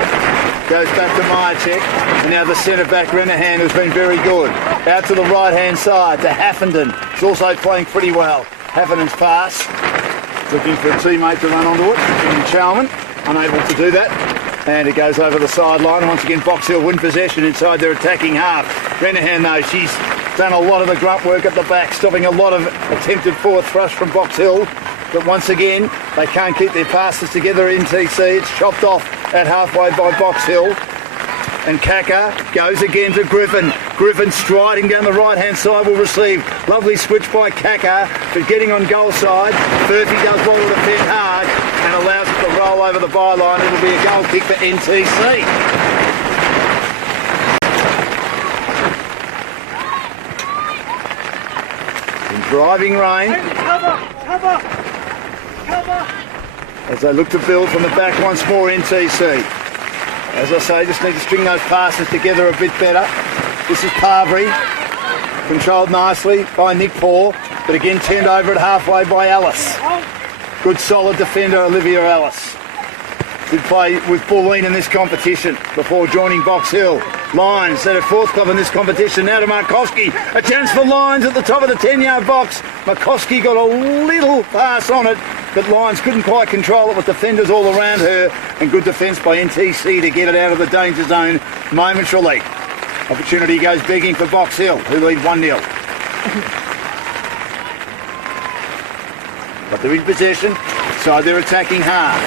goes back to Myashek, and now the centre-back Renahan, who's been very good. Out to the right-hand side to Haffenden. He's also playing pretty well. Haffenden's pass, looking for a teammate to run onto it. And Chalman, unable to do that. And it goes over the sideline. And once again, Box Hill win possession inside their attacking half. Renahan, though, she's done a lot of the grunt work at the back, stopping a lot of attempted forward thrust from Box Hill. but once again, they can't keep their passes together. NTC, it's chopped off at halfway by Box Hill. And Kaka goes again to Griffin. Griffin striding down the right-hand side will receive. Lovely switch by Kaka, but getting on goal side. Murphy does well to defend hard and allows it to roll over the byline. It'll be a goal kick for NTC. In driving rain. Cover! As they look to build from the back once more, NTC. As I say, just need to string those passes together a bit better. This is Parbury, controlled nicely by Nick Paul, but again turned over at halfway by Ellis. Good solid defender, Olivia Ellis. Did play with Bulleen in this competition before joining Box Hill. Lyons at a fourth club in this competition. Now to Markowski. A chance for Lyons at the top of the 10-yard box. Markowski got a little pass on it, but Lyons couldn't quite control it with defenders all around her, and good defence by NTC to get it out of the danger zone momentarily. Opportunity goes begging for Box Hill, who lead 1-0. But they're in possession, so they're attacking hard.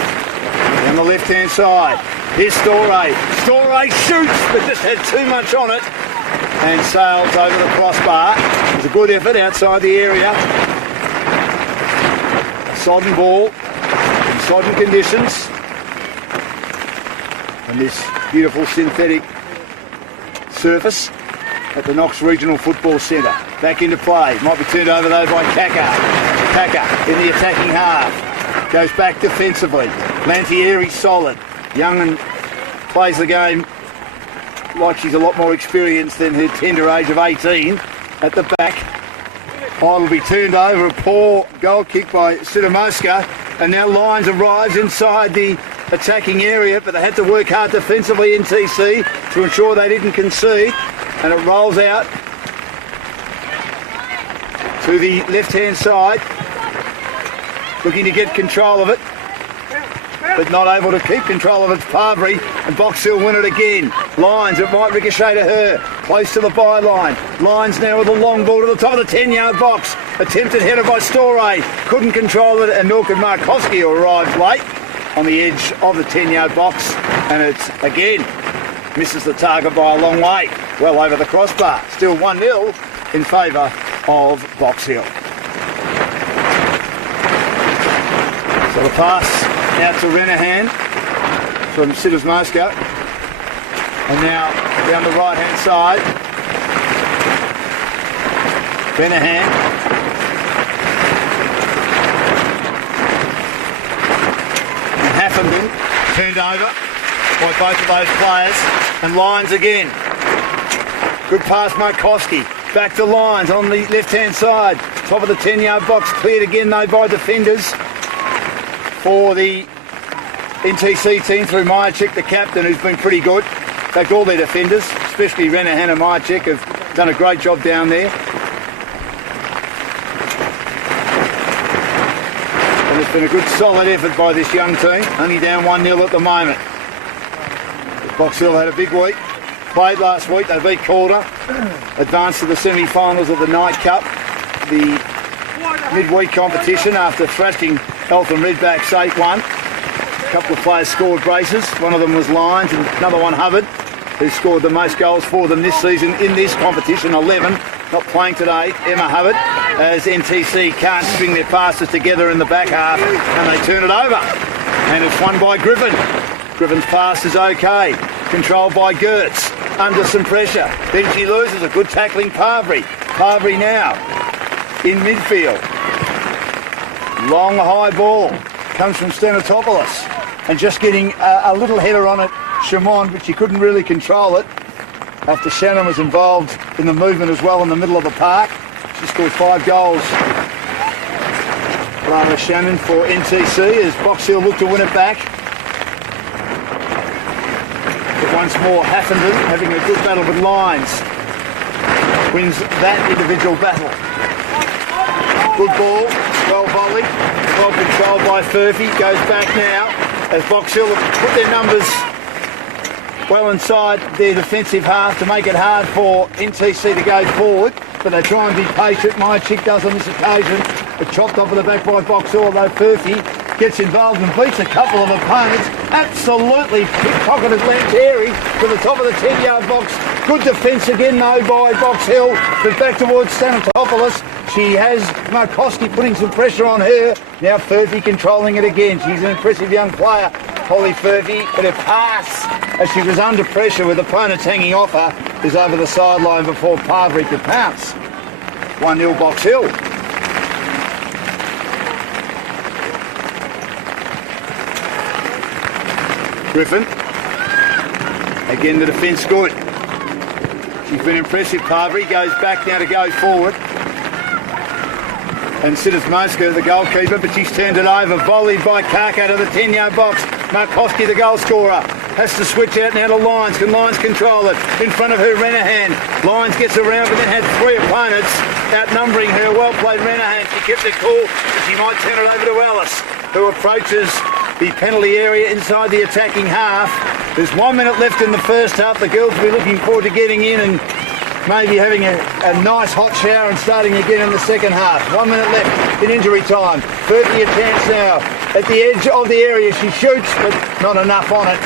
On the left-hand side, here's Storey. Storey shoots, but just had too much on it and sails over the crossbar. It's a good effort outside the area. Sodden ball in sodden conditions. And this beautiful synthetic surface at the Knox Regional Football Centre. Back into play. Might be turned over though by Kaka. Kaka in the attacking half. Goes back defensively. Lantieri's solid. Young and plays the game like she's a lot more experienced than her tender age of 18 at the back. Ball will be turned over. A poor goal kick by Sidamoska. And now Lyons arrives inside the attacking area, but they had to work hard defensively, NTC, to ensure they didn't concede. And it rolls out to the left-hand side, looking to get control of it, but not able to keep control of it. Parbury, and Box Hill win it again. Lyons, it might ricochet to her, close to the byline. Lyons now with a long ball to the top of the 10-yard box. Attempted header by Storey, couldn't control it, and Milk and Markowski arrived late on the edge of the 10-yard box, and it's again misses the target by a long way, well over the crossbar. Still 1-0 in favour of Box Hill. So the pass out to Renahan from Sidamoska, and now down the right-hand side, Renahan. And Haffenden turned over by both of those players, and Lyons again. Good pass, Markowski. Back to Lyons on the left-hand side. Top of the 10-yard box, cleared again though by defenders for the NTC team through Myerchick, the captain, who's been pretty good. In fact, all their defenders, especially Renahan and Myerchick, have done a great job down there. And it's been a good solid effort by this young team, only down 1-0 at the moment. Box Hill had a big week. Played last week, they beat Calder, advanced to the semi-finals of the Night Cup, the midweek competition, after thrashing Eltham Redbacks 8-1. A couple of players scored braces. One of them was Lyons and another one Hubbard, who scored the most goals for them this season in this competition, 11. Not playing today, Emma Hubbard, as NTC can't string their passes together in the back half, and they turn it over. And it's won by Griffin. Griffin's pass is okay. Controlled by Gertz. Under some pressure. Then she loses a good tackling Parbury. Parbury now in midfield. Long high ball. Comes from Stenotopoulos. And just getting a little header on it, Shimon, but she couldn't really control it after Shannon was involved in the movement as well in the middle of the park. She scored 5 goals. Rather Shannon for NTC as Box Hill look to win it back. But once more, Haffenden having a good battle with Lyons. Wins that individual battle. Good ball, well volleyed, well controlled by Furphy. Goes back now as Box Hill have put their numbers well inside their defensive half to make it hard for NTC to go forward. But they try and be patient. Myerchick does on this occasion. but chopped off at the back by Box Hill, although Furphy gets involved and beats a couple of opponents. Absolutely pickpocketed Lantieri to the top of the 10-yard box. Good defence again, though, by Box Hill, but back towards Stanitopoulos. She has Markoski putting some pressure on her. Now Furphy controlling it again. She's an impressive young player, Holly Furphy, but her pass, as she was under pressure with opponents hanging off her, is over the sideline before Parbury could pounce. 1-0 Box Hill. Griffin. Again, the defence good. She's been impressive, Parbury. Goes back now to go forward. And Siddis Moska, the goalkeeper, but she's turned it over. Volleyed by Karka to the 10-yard box. Markoski, the goal scorer, has to switch out now to Lyons. Can Lyons control it? In front of her, Renahan. Lyons gets around, but then had three opponents outnumbering her. Well played, Renahan. She kept it cool, but she might turn it over to Ellis, who approaches the penalty area inside the attacking half. There's 1 minute left in the first half. The girls will be looking forward to getting in and maybe having a nice hot shower and starting again in the second half. 1 minute left in injury time. 30 a chance now. At the edge of the area, she shoots, but not enough on it.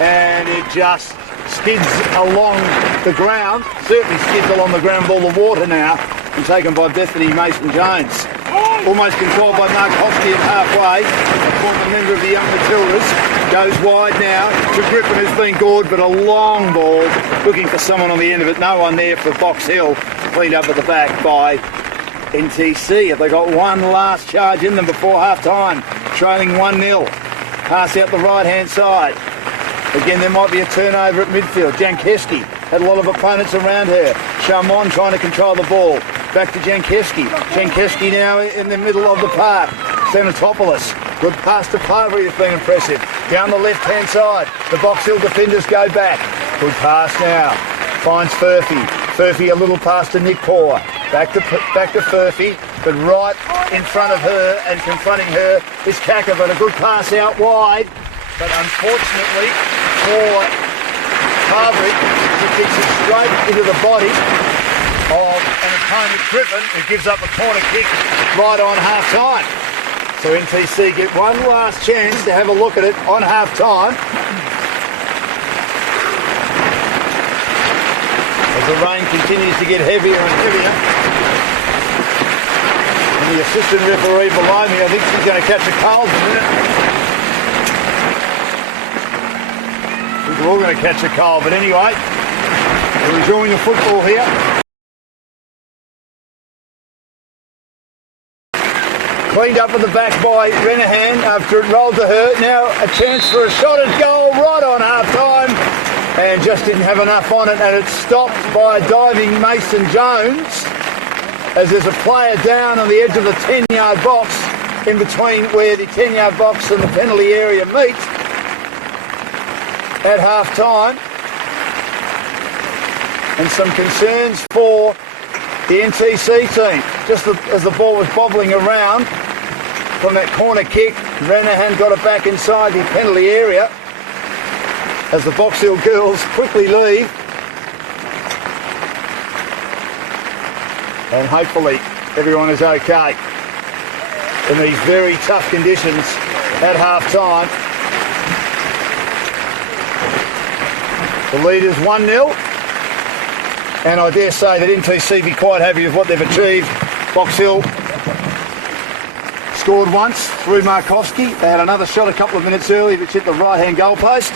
And it just skids along the ground. Certainly skids along the ground with all the water now. And taken by Bethany Mason-Jones. Almost controlled by Mark Hofke at halfway. A former member of the Young Matildas. Goes wide now to Griffin, who's been gored, but a long ball. Looking for someone on the end of it. No one there for Box Hill. Cleaned up at the back by NTC. Have they got one last charge in them before half-time? Trailing 1-0. Pass out the right-hand side. Again, there might be a turnover at midfield. Jankowski had a lot of opponents around her. Charmon trying to control the ball. Back to Jankowski. Jankowski now in the middle of the park. Stanitopoulos. Good pass to Parbury has been impressive. Down the left-hand side. The Box Hill defenders go back. Good pass now. Finds Furphy. Furphy a little pass to Nick Poor. Back to Furphy, but right in front of her and confronting her is Kaka, but a good pass out wide. But unfortunately for Parbury, he kicks it straight into the body of an opponent, Griffin, who gives up a corner kick right on half-time. So NTC get one last chance to have a look at it on half-time. As the rain continues to get heavier and heavier. And the assistant referee below me, I think she's going to catch a cold in a minute. We're all going to catch a cold, but anyway, we're enjoying the football here. Cleaned up at the back by Renahan after it rolled to her. Now a chance for a shot at goal right on half-time, and just didn't have enough on it, and it's stopped by diving Mason Jones as there's a player down on the edge of the 10-yard box in between where the 10-yard box and the penalty area meet. At half-time, and some concerns for the NTC team. Just as the ball was bobbling around from that corner kick, Renahan got it back inside the penalty area as the Box Hill girls quickly leave. And hopefully everyone is okay in these very tough conditions at half-time. The lead is 1-0, and I dare say that NTC be quite happy with what they've achieved. Box Hill scored once through Markoski. They had another shot a couple of minutes earlier which hit the right-hand goal post.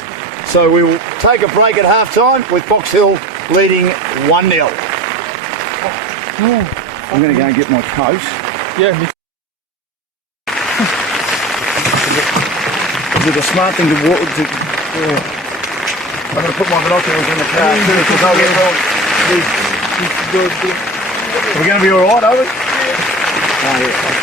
So we will take a break at half-time with Box Hill leading 1-0. I'm going to go and get my coat. Yeah, me Is it a smart thing to walk? Yeah. I'm going to put my binoculars in the car too because I'll get wrong. We're going to be alright, are we? Oh, yeah.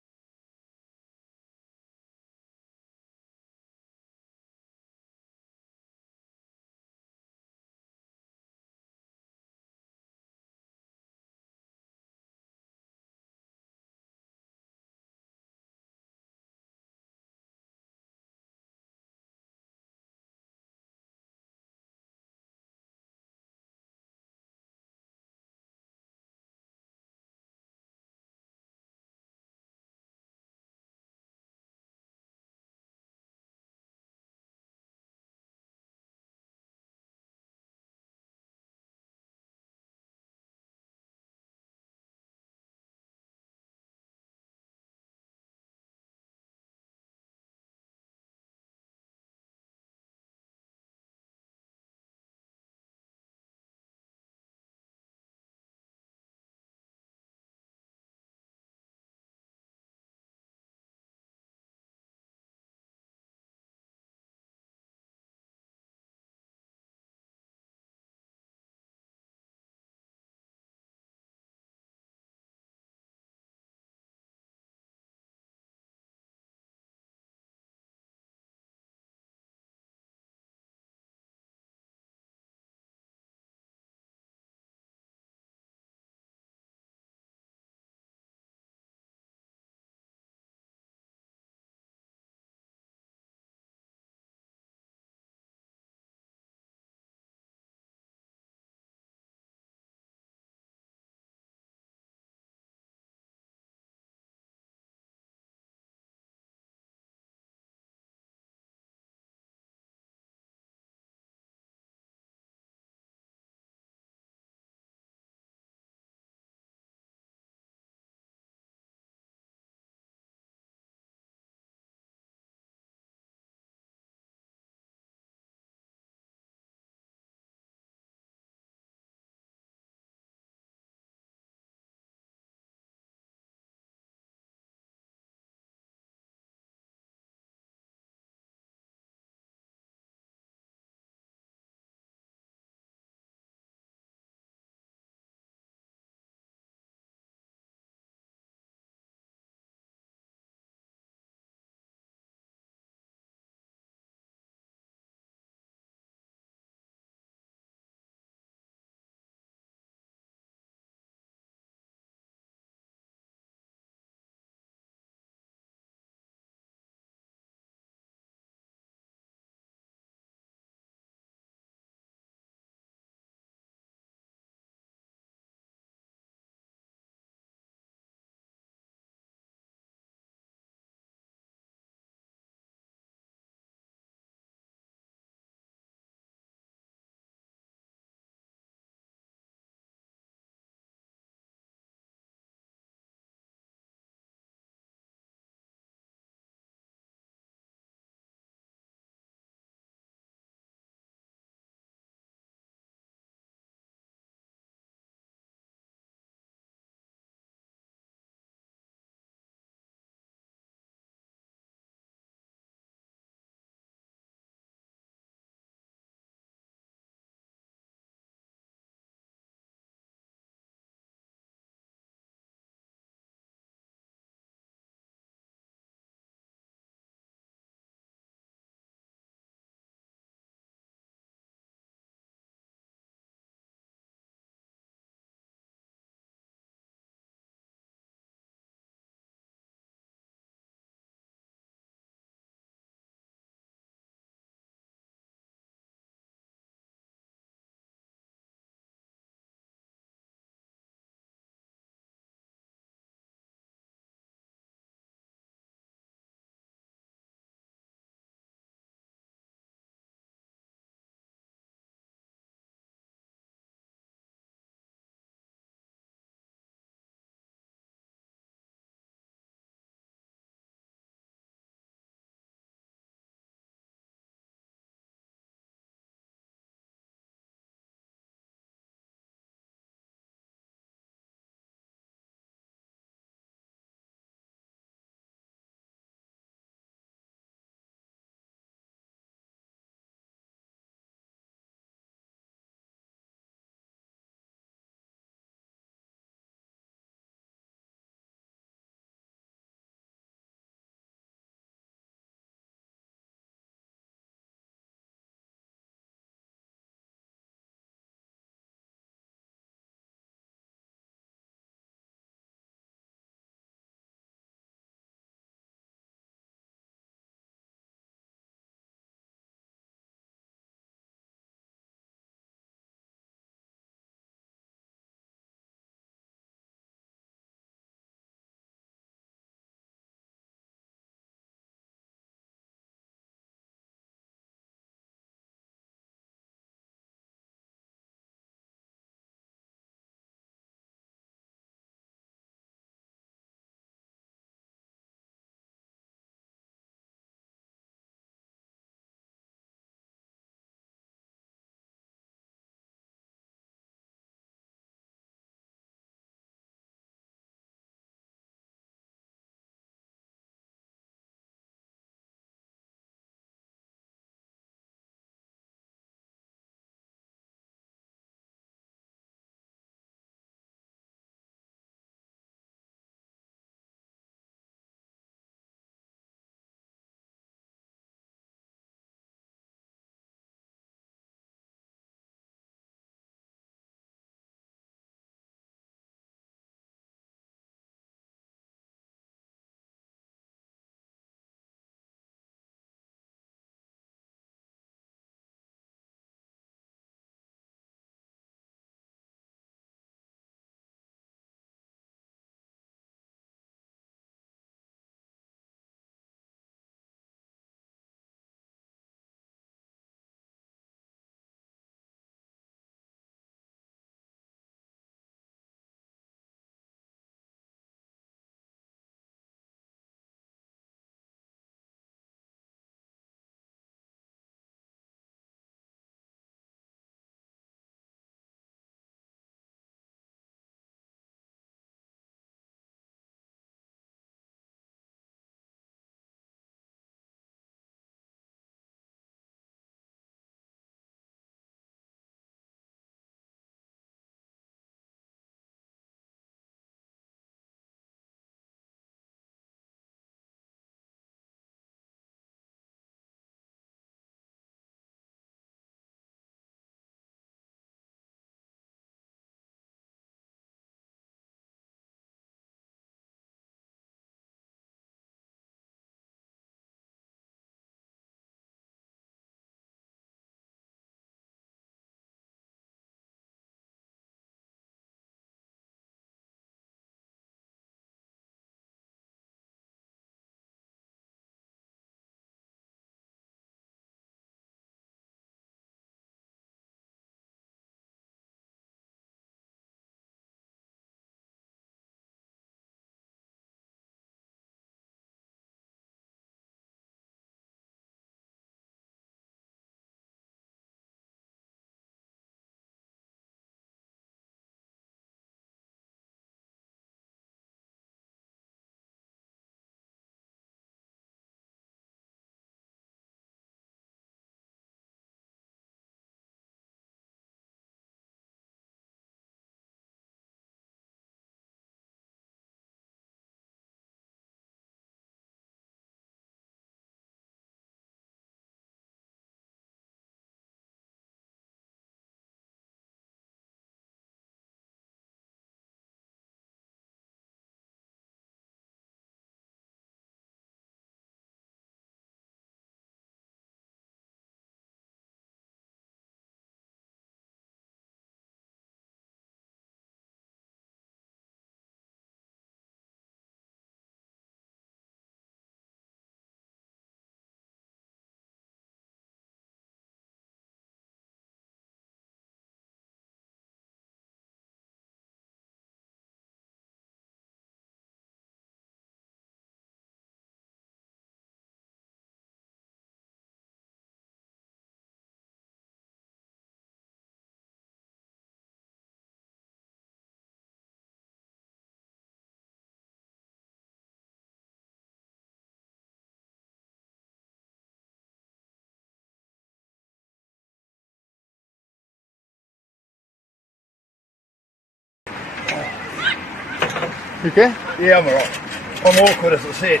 You okay? Yeah, I'm alright. I'm awkward, as I said.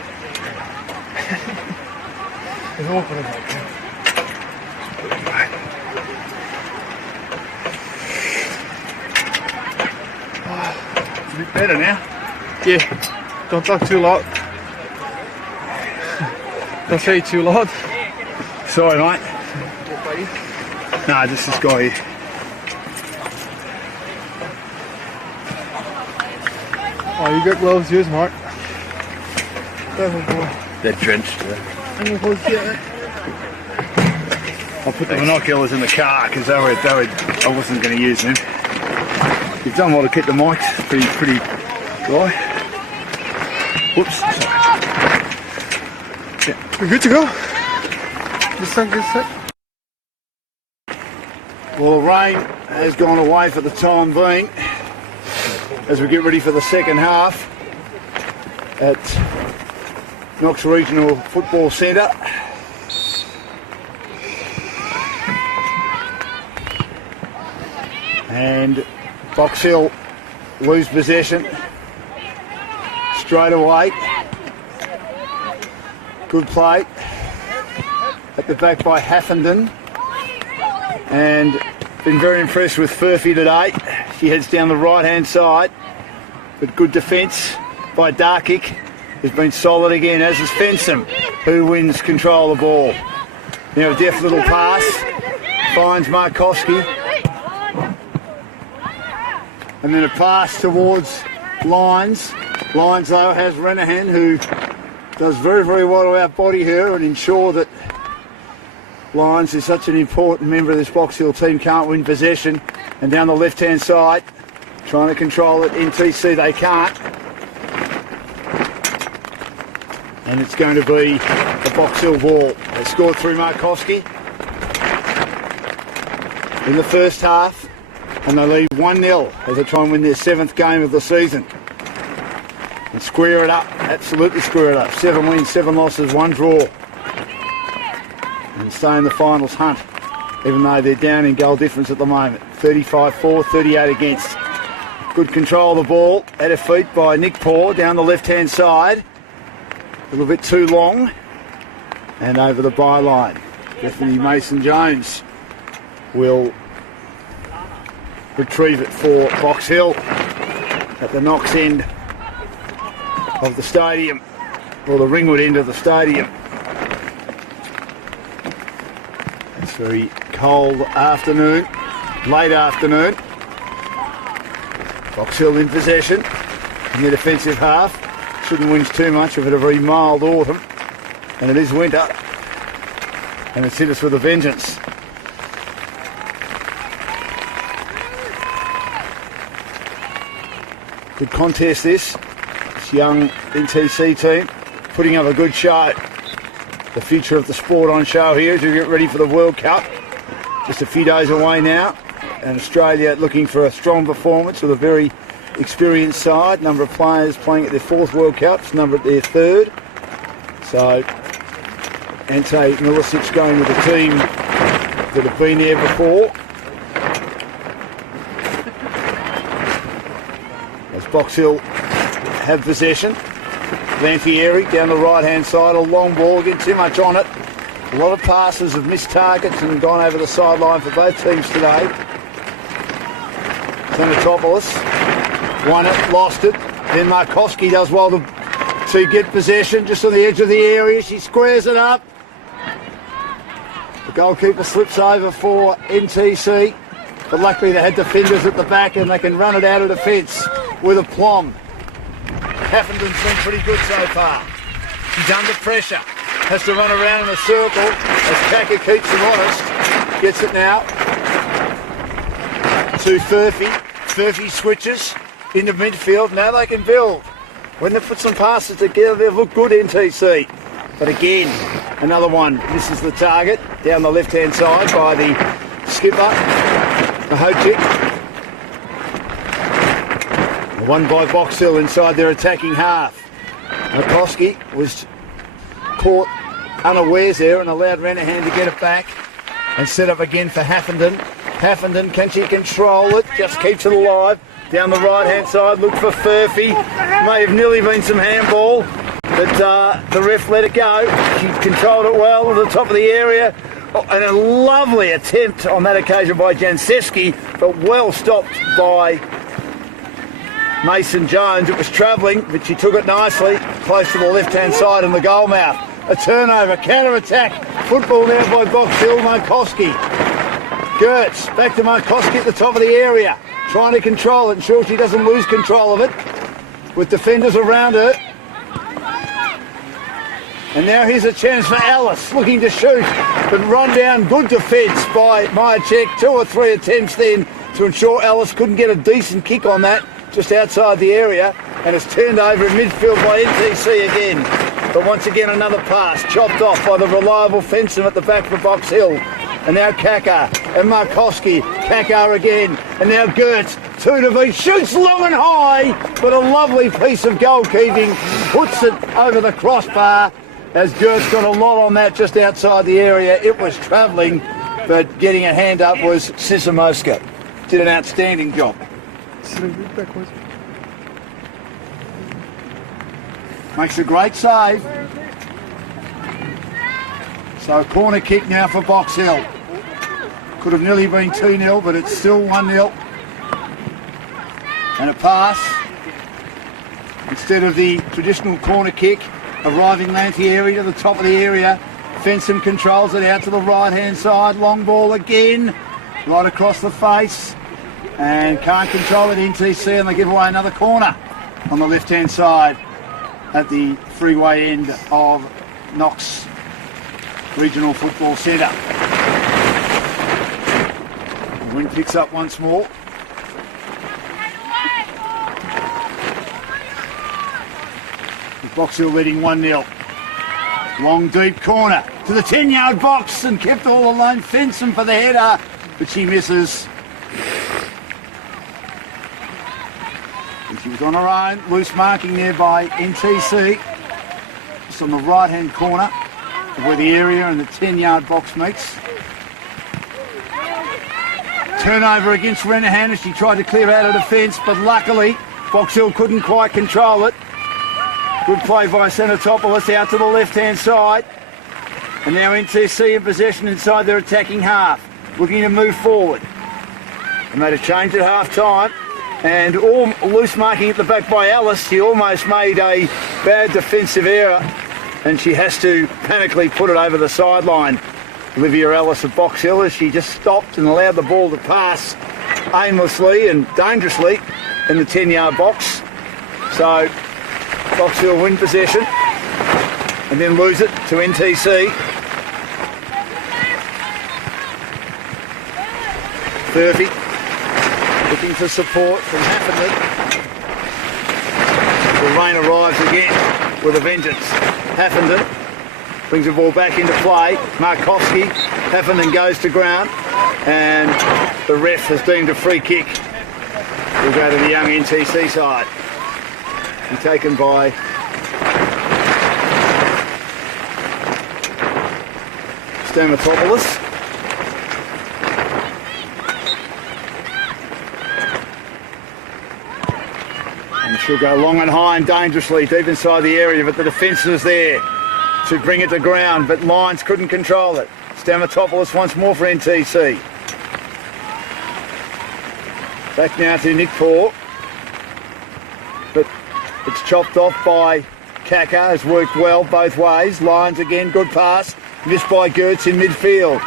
As awkward as I can. It's a bit better now. Yeah. Don't talk too loud. Don't say it too loud. Sorry, mate. Nah, just this guy here. Oh, you got gloves, use Mark. They're drenched. I put the binoculars in the car because I wasn't going to use them. You've done well to keep the mics pretty dry. Whoops. Yeah. We're good to go. This time, good set. Well, the rain has gone away for the time being as we get ready for the second half at Knox Regional Football Centre. And Box Hill lose possession straight away. Good play at the back by Haffenden, and been very impressed with Furphy today. She heads down the right hand side, but good defence by Darkick has been solid again, as is Fensom, who wins control of the ball. Now a deft little pass, finds Markowski, and then a pass towards Lyons. Lyons though has Renahan, who does very, very well to outbody her and ensure that Lyons is such an important member of this Box Hill team, can't win possession. And down the left hand side, trying to control it, NTC, they can't. And it's going to be a Box Hill ball. They scored through Markowski in the first half, and they lead 1-0 as they try and win their 7th game of the season. And square it up, absolutely square it up. 7 wins, 7 losses, 1 draw. And stay in the finals hunt, even though they're down in goal difference at the moment. 35-4, 38 against. Good control of the ball at her feet by Nick Paw down the left-hand side. A little bit too long. And over the byline. Definitely Mason Jones will retrieve it for Box Hill at the Knox end of the stadium, or the Ringwood end of the stadium. It's a very cold afternoon, late afternoon. Box Hill in possession in the defensive half. Shouldn't win too much. We've had a very mild autumn, and it is winter, and it's hit us with a vengeance. Good contest this young NTC team, putting up a good show. The future of the sport on show here as we get ready for the World Cup. Just a few days away now, and Australia looking for a strong performance with a very experienced side. Number of players playing at their 4th World Cups, number at their 3rd. So Ante Milicic going with a team that have been there before. As Box Hill have possession. Lampieri down the right hand side, a long ball, getting too much on it. A lot of passes have missed targets and gone over the sideline for both teams today. Xanatopoulos won it, lost it. Then Markowski does well to get possession just on the edge of the area. She squares it up. The goalkeeper slips over for NTC, but luckily they had defenders at the back and they can run it out of defence with aplomb. Haffenden's been pretty good so far. She's under pressure. Has to run around in a circle as Kaka keeps him honest. Gets it now to Furphy. Furphy switches into midfield. Now they can build. When they put some passes together, they look good, NTC. But again, another one misses the target down the left-hand side by the skipper, Mahocic. One by Box Hill inside their attacking half. Markowski was caught unawares there and allowed Renahan to get it back and set up again for Haffenden. Haffenden, can she control it? Just keeps it alive. Down the right-hand side, looked for Furphy. May have nearly been some handball, but the ref let it go. She controlled it well at the top of the area. Oh, and a lovely attempt on that occasion by Jancevski, but well stopped by Mason Jones. It was travelling, but she took it nicely, close to the left-hand side in the goal mouth. A turnover, counter-attack. Football now by Box Hill, Markowski. Gertz, back to Markowski at the top of the area, trying to control it, ensure she doesn't lose control of it, with defenders around her. And now here's a chance for Alice, looking to shoot, but run down. Good defence by Majacek. 2 or 3 attempts then to ensure Alice couldn't get a decent kick on that, just outside the area, and it's turned over in midfield by NTC again. But once again, another pass chopped off by the reliable Fenson at the back for Box Hill. And now Kaka and Markowski. Kaka again. And now Gertz, 2 to beat. Shoots long and high, but a lovely piece of goalkeeping. Puts it over the crossbar as Gertz got a lot on that just outside the area. It was travelling, but getting a hand up was Sisimoska. Did an outstanding job. Makes a great save. So a corner kick now for Box Hill. Could have nearly been 2-0, but it's still 1-0. And a pass. Instead of the traditional corner kick, arriving Lantieri to the top of the area. Fenson controls it out to the right-hand side. Long ball again, right across the face. And can't control it, NTC, and they give away another corner on the left-hand side at the freeway end of Knox Regional Football Centre. The wind picks up once more. Box Hill leading 1-0. Long deep corner to the 10-yard box and kept all alone. Fenson for the header, but she misses. And she was on her own. Loose marking there by NTC. Just on the right-hand corner of where the area and the 10-yard box meets. Turnover against Renahan as she tried to clear out her defence, but luckily Box Hill couldn't quite control it. Good play by Senatopoulos out to the left-hand side. And now NTC in possession inside their attacking half, looking to move forward. They made a change at half-time, and all loose marking at the back by Alice. She almost made a bad defensive error, and she has to panically put it over the sideline. Olivia Ellis of Box Hill, as she just stopped and allowed the ball to pass aimlessly and dangerously in the 10-yard box. So Box Hill win possession and then lose it to NTC. Furphy looking for support from Haffenden. The rain arrives again with a vengeance. Haffenden brings the ball back into play. Markowski, Haffenden goes to ground, and the ref has deemed a free kick. We'll go to the young NTC side. And taken by Stamatopoulos. And she'll go long and high and dangerously deep inside the area, but the defence is there to bring it to ground, but Lyons couldn't control it. Stamatopoulos once more for NTC. Back now to Nick Paul. But it's chopped off by Kaka, has worked well both ways. Lyons again, good pass. Missed by Gertz in midfield.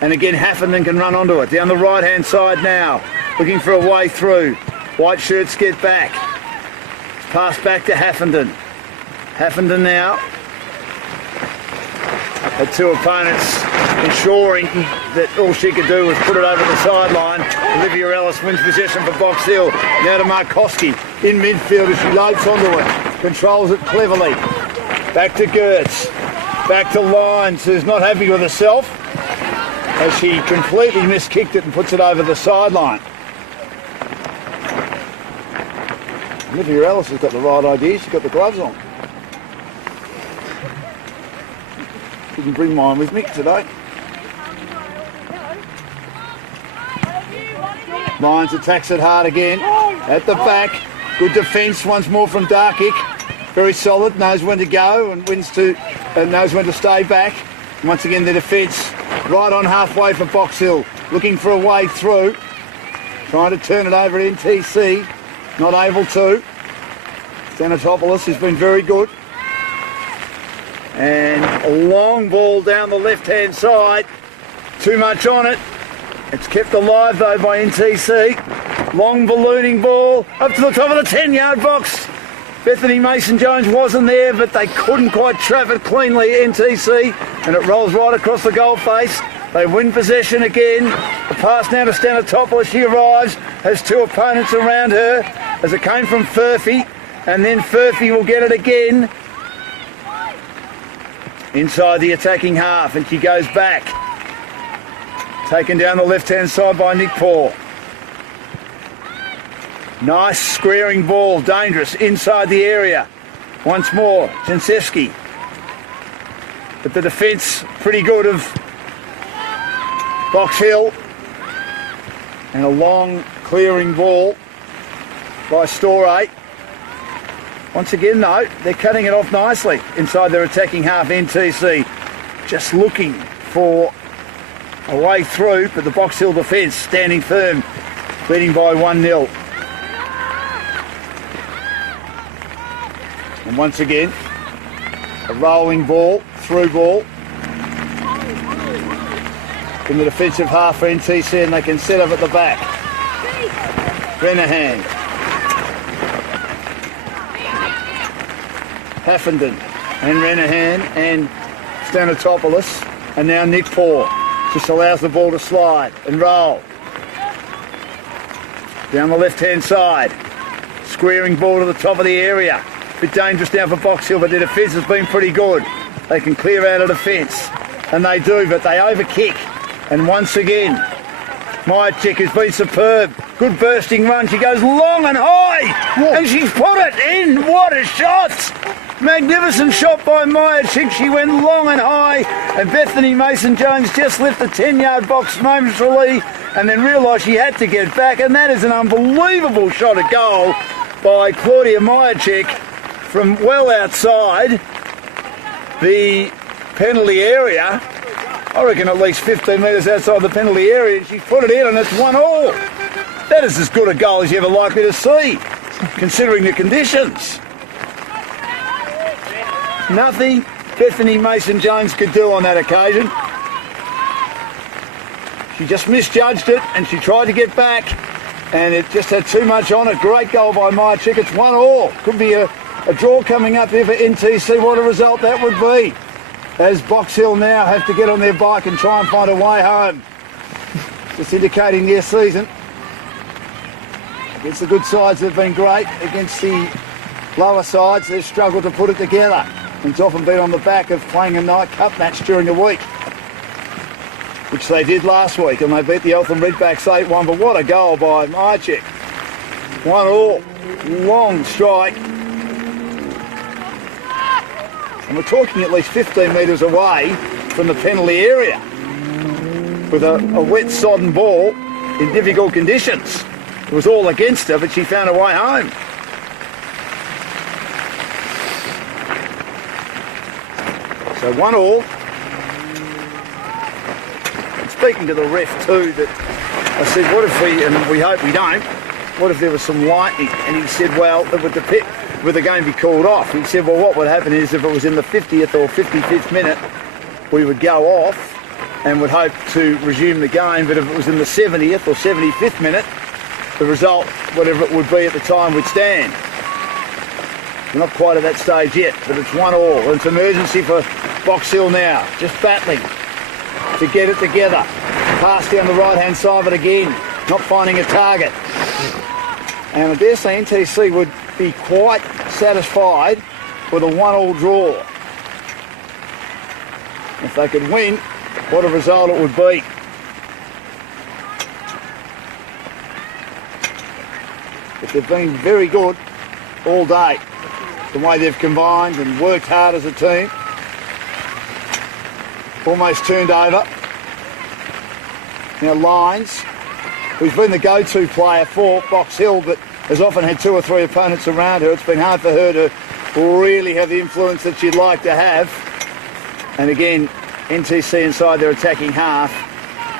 And again, Haffenden can run onto it. Down the right-hand side now, looking for a way through. White shirts get back. Pass back to Haffenden. Haffenden now had two opponents ensuring that all she could do was put it over the sideline. Olivia Ellis wins possession for Box Hill. Now to Markowski in midfield as she loads onto it. Controls it cleverly. Back to Gertz. Back to Lyons, who's not happy with herself as she completely miskicked it and puts it over the sideline. Olivia Ellis has got the right idea. She's got the gloves on. Didn't bring mine with me today. Lyons attacks it hard again. At the back. Good defence once more from Darkick. Very solid, knows when to go and knows when to stay back. Once again the defence right on halfway for Box Hill. Looking for a way through. Trying to turn it over at NTC. Not able to. Stanitopoulos has been very good. And a long ball down the left-hand side. Too much on it. It's kept alive though by NTC. Long ballooning ball up to the top of the 10-yard box. Bethany Mason-Jones wasn't there, but they couldn't quite trap it cleanly, NTC, and it rolls right across the goal face. They win possession again. The pass now to Stanitopoulos. She arrives, has two opponents around her as it came from Furphy, and then Furphy will get it again inside the attacking half, and she goes back. Taken down the left-hand side by Nick Paul. Nice squaring ball, dangerous, inside the area. Once more, Jansevsky. But the defence pretty good of Box Hill. And a long clearing ball by Storey. Once again though, they're cutting it off nicely inside their attacking half. NTC just looking for a way through, but the Box Hill defence standing firm, leading by 1-0. And once again, a rolling ball, through ball in the defensive half for NTC, and they can set up at the back. Renahan. Haffenden and Renahan and Stanitopoulos, and now Nick Paul just allows the ball to slide and roll. Down the left-hand side, squaring ball to the top of the area. Bit dangerous now for Box Hill, but their defence has been pretty good. They can clear out a defence, and they do, but they overkick. And once again, Myerchick has been superb. Good bursting run. She goes long and high, and she's put it in. What a shot! Magnificent shot by Myerchick. She went long and high, and Bethany Mason-Jones just left the 10-yard box momentarily and then realised she had to get back, and that is an unbelievable shot at goal by Claudia Myerchick from well outside the penalty area. I reckon at least 15 metres outside the penalty area, and she's put it in, and it's 1-1. That is as good a goal as you're ever likely to see, considering the conditions. Nothing Bethany Mason-Jones could do on that occasion. She just misjudged it, and she tried to get back, and it just had too much on it. Great goal by Myerchick. It's 1-1. Could be a draw coming up here for NTC. What a result that would be, as Box Hill now have to get on their bike and try and find a way home. Just indicating their season. Against the good sides, they've been great. Against the lower sides, they've struggled to put it together. And it's often been on the back of playing a night cup match during the week, which they did last week, and they beat the Eltham Redbacks 8-1. But what a goal by Myerchick. 1-1. Long strike. And we're talking at least 15 metres away from the penalty area, with a wet, sodden ball in difficult conditions. It was all against her, but she found her way home. So 1-1. And speaking to the ref too, that I said, what if we hope we don't, what if there was some lightning? And he said, well, would the game be called off? He said, well, what would happen is if it was in the 50th or 55th minute, we would go off and would hope to resume the game, but if it was in the 70th or 75th minute, the result, whatever it would be at the time, would stand. We're not quite at that stage yet, but it's 1-1. It's emergency for Box Hill now, just battling to get it together. Pass down the right-hand side, but again, not finding a target. And I dare say NTC would be quite satisfied with a 1-1 draw. If they could win, what a result it would be. But they've been very good all day, the way they've combined and worked hard as a team. Almost turned over. Now Lyons who's been the go-to player for Box Hill, but has often had 2 or 3 opponents around her. It's been hard for her to really have the influence that she'd like to have. And again, NTC inside their attacking half,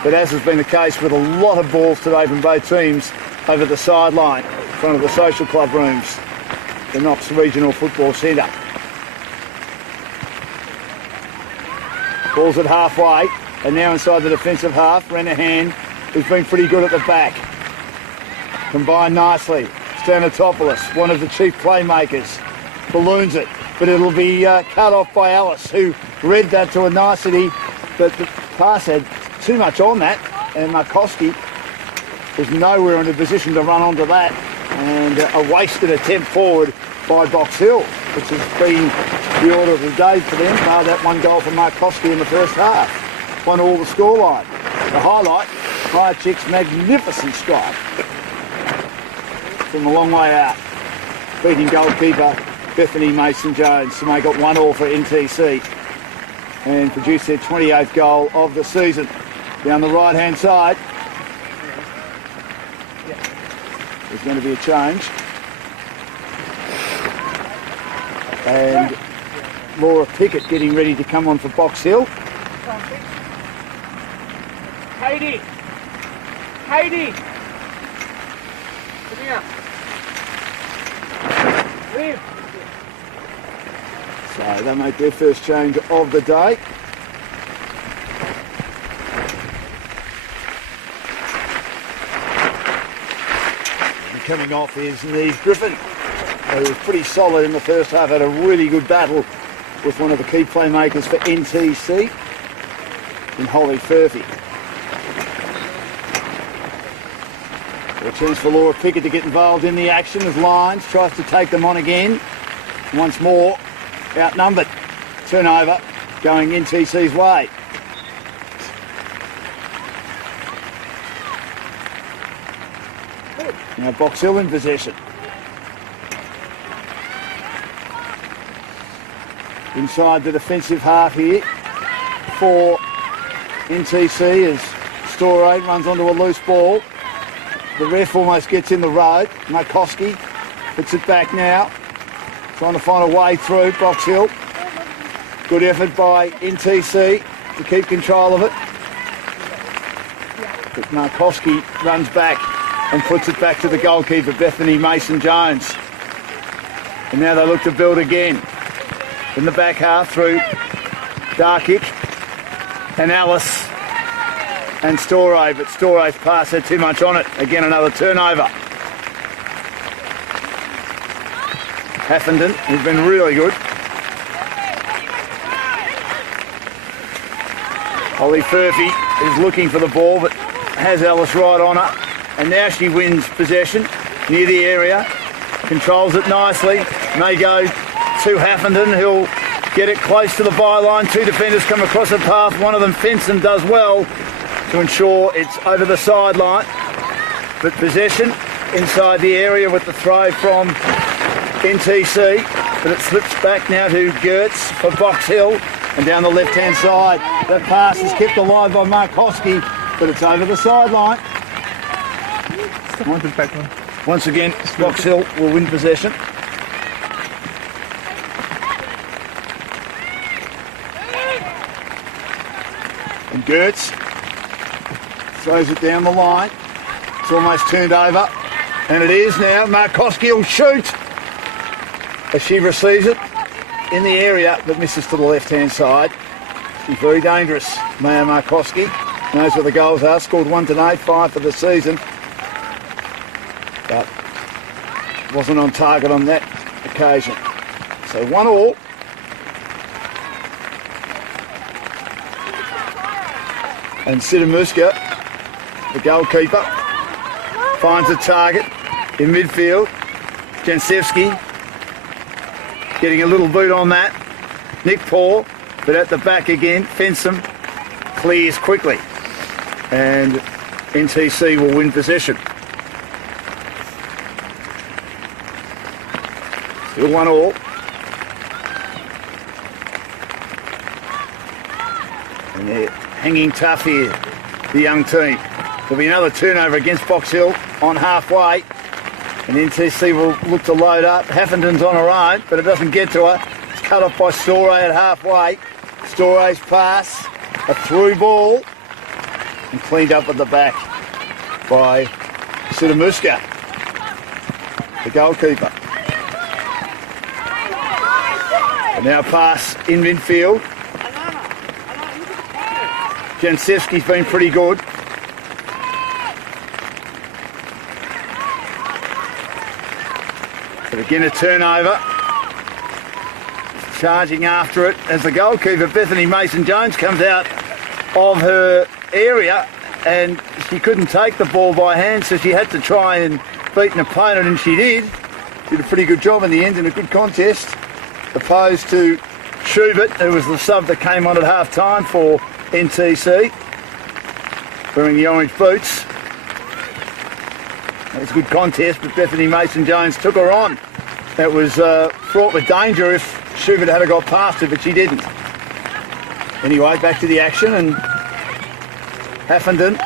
but as has been the case with a lot of balls today from both teams over the sideline in front of the social club rooms, the Knox Regional Football Centre. Ball's at halfway, and now inside the defensive half, Renahan, who's been pretty good at the back. Combined nicely. Stanatopoulos, one of the chief playmakers, balloons it, but it'll be cut off by Alice, who read that to a nicety, but the pass had too much on that, and Markowski was nowhere in a position to run onto that, and a wasted attempt forward by Box Hill, which has been the order of the day for them, bar that 1 goal from Markowski in the first half. 1-1 the scoreline. The highlight, High Chick's magnificent strike from a long way out, beating goalkeeper Bethany Mason-Jones to make it 1-1 for NTC and produce their 28th goal of the season. Down the right-hand side, there's going to be a change. And Laura Pickett getting ready to come on for Box Hill. Heidi! Heidi! Come here. Leave. So they make their first change of the day. And coming off is Neve Griffin, who was pretty solid in the first half, had a really good battle with one of the key playmakers for NTC in Holly Furphy. A chance for Laura Pickett to get involved in the action as Lyons tries to take them on again. Once more, outnumbered. Turnover going NTC's way. Now Box Hill in possession. Inside the defensive half here for NTC as Storey runs onto a loose ball. The ref almost gets in the road. Markowski puts it back now. Trying to find a way through Box Hill. Good effort by NTC to keep control of it. But Markowski runs back and puts it back to the goalkeeper, Bethany Mason-Jones. And now they look to build again. In the back half through Darkick and Alice and Storey, but Storey's pass had too much on it. Again, another turnover. Haffenden, who's been really good. Holly Furphy is looking for the ball, but has Alice right on her. And now she wins possession near the area. Controls it nicely. May go to Haffenden, who'll get it close to the byline. 2 defenders come across the path. One of them, Fenson, does well to ensure it's over the sideline. But possession inside the area with the throw from NTC. But it slips back now to Gertz for Box Hill. And down the left-hand side, that pass is kept alive by Markowski, but it's over the sideline. Once again, Box Hill will win possession. And Gertz throws it down the line. It's almost turned over. And it is now. Markowski will shoot as she receives it in the area, but misses to the left-hand side. She's very dangerous. Maya Markowski knows where the goals are. Scored 1 today, 5 for the season. But wasn't on target on that occasion. So 1-1. And Sidamuska, the goalkeeper, finds a target in midfield. Jansevsky getting a little boot on that. Nick Paul, but at the back again, Fensom clears quickly. And NTC will win possession. Still 1-1. And they're hanging tough here, the young team. There'll be another turnover against Box Hill on halfway. And NTC will look to load up. Haffenden's on her own, but it doesn't get to her. It's cut off by Storey at halfway. Storey's pass, a through ball, and cleaned up at the back by Sitamuska, the goalkeeper. And now pass in midfield. Jansevski's been pretty good. But again a turnover. Charging after it as the goalkeeper Bethany Mason-Jones comes out of her area, and she couldn't take the ball by hand, so she had to try and beat an opponent, and she did. Did a pretty good job in the end in a good contest, opposed to Schubert, who was the sub that came on at half time for NTC, wearing the orange boots. It was a good contest, but Bethany Mason-Jones took her on. That was fraught with danger if Schubert had got past her, but she didn't. Anyway, back to the action, and Haffenden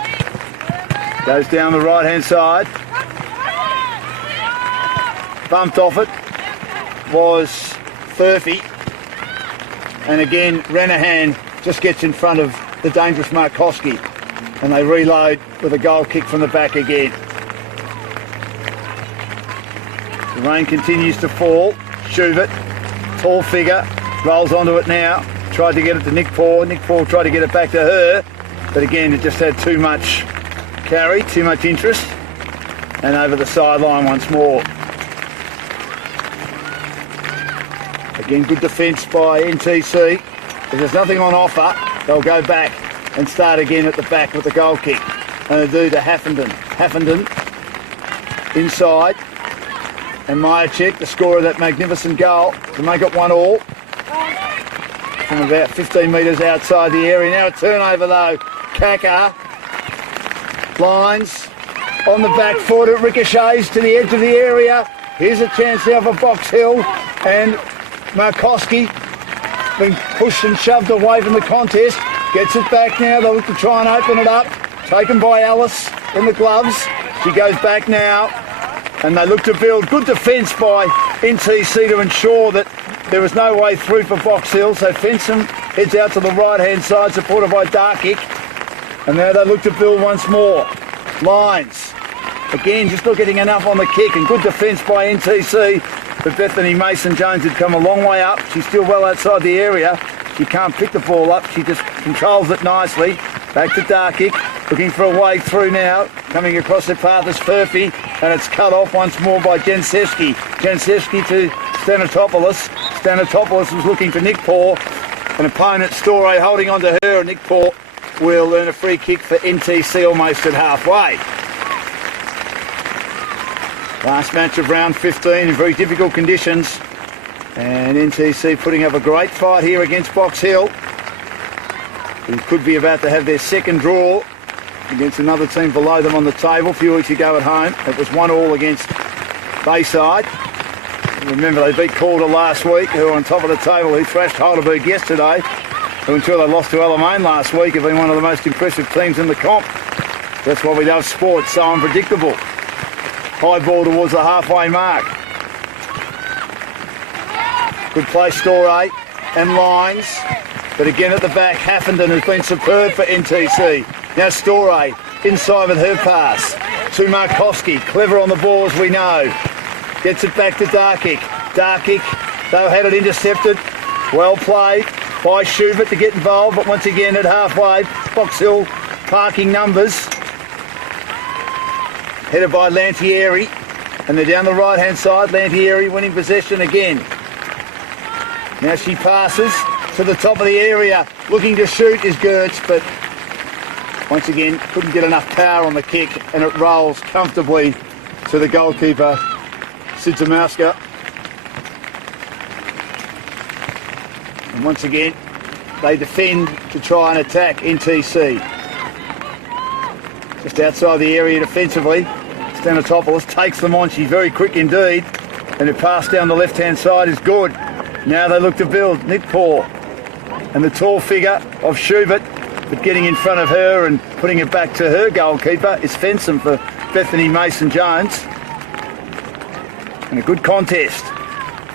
goes down the right-hand side. Bumped off it was Furphy. And again, Renahan just gets in front of the dangerous Markowski, and they reload with a goal kick from the back again. The rain continues to fall. Schubert, tall figure, rolls onto it now. Tried to get it to Nick Paul. Nick Paul tried to get it back to her, but again, it just had too much carry, too much interest, and over the sideline once more. Again, good defence by NTC. If there's nothing on offer, they'll go back and start again at the back with the goal kick. And they do to Haffenden. Haffenden inside. And Majacek, the scorer of that magnificent goal, to make it 1-1. From about 15 metres outside the area. Now a turnover though. Kaka lines on the back foot. It ricochets to the edge of the area. Here's a chance now for Box Hill. And Markowski being pushed and shoved away from the contest. Gets it back now. They'll look to try and open it up. Taken by Alice in the gloves. She goes back now. And they look to build. Good defence by NTC to ensure that there was no way through for Box Hill. So Fenson heads out to the right-hand side, supported by Darkick. And now they look to build once more. Lines. Again, just not getting enough on the kick. And good defence by NTC. But Bethany Mason-Jones had come a long way up. She's still well outside the area. She can't pick the ball up. She just controls it nicely. Back to Darkick. Looking for a way through now. Coming across the path is Furphy. And it's cut off once more by Jansevski. Jansevski to Stanitopoulos. Stanitopoulos was looking for Nick Paul. An opponent, Storey, holding on to her. And Nick Paul will earn a free kick for NTC almost at halfway. Last match of round 15 in very difficult conditions. And NTC putting up a great fight here against Box Hill, who could be about to have their second draw against another team below them on the table a few weeks ago at home. It was 1-1 against Bayside. Remember, they beat Calder last week, who are on top of the table, who thrashed Heidelberg yesterday, who until they lost to Alamein last week have been one of the most impressive teams in the comp. That's why we love sport, so unpredictable. High ball towards the halfway mark. Good play, Storey and Lines. But again at the back, Haffenden has been superb for NTC. Now Storey inside with her pass to Markowski. Clever on the ball, as we know. Gets it back to Darkick. Darkick, though, had it intercepted. Well played by Schubert to get involved, but once again at halfway, Box Hill parking numbers. Headed by Lantieri. And they're down the right-hand side. Lantieri winning possession again. Now she passes to the top of the area. Looking to shoot is Gertz, but once again couldn't get enough power on the kick, and it rolls comfortably to the goalkeeper, Sidzamowska. And once again, they defend to try and attack NTC. Just outside the area defensively, Stanitopoulos takes them on. She's very quick indeed, and her pass down the left-hand side is good. Now they look to build. Nick Paul and the tall figure of Schubert But getting in front of her and putting it back to her goalkeeper is Fensom for Bethany Mason-Jones. And a good contest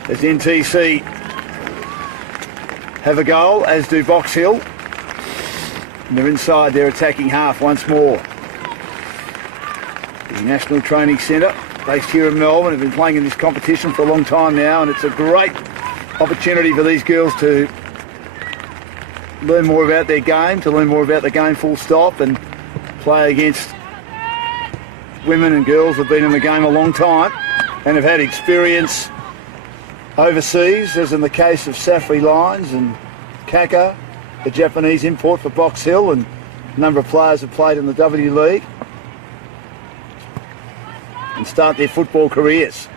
as NTC have a goal, as do Box Hill. And they're inside their attacking half once more. The National Training Centre, based here in Melbourne, have been playing in this competition for a long time now, and it's a great opportunity for these girls to learn more about their game, to learn more about the game full stop, and play against women and girls who have been in the game a long time and have had experience overseas, as in the case of Safri Lines and Kaka, the Japanese import for Box Hill, and a number of players have played in the W League and start their football careers.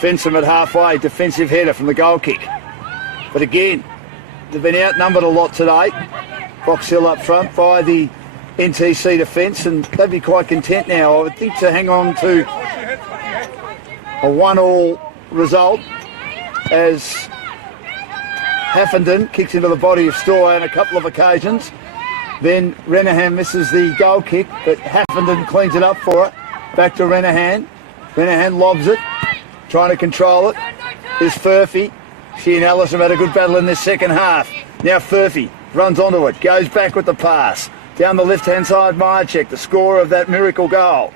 Fensom at halfway, defensive header from the goal kick. But again, they've been outnumbered a lot today. Box Hill up front by the NTC defence, and they'd be quite content now, I would think, to hang on to a 1-1 result as Haffenden kicks into the body of Story on a couple of occasions. Then Renahan misses the goal kick, but Haffenden cleans it up for her. Back to Renahan. Renahan lobs it, trying to control it. Is Furphy. She and Alice have had a good battle in this second half. Now Furphy runs onto it, goes back with the pass. Down the left-hand side, Myercheck, the scorer of that miracle goal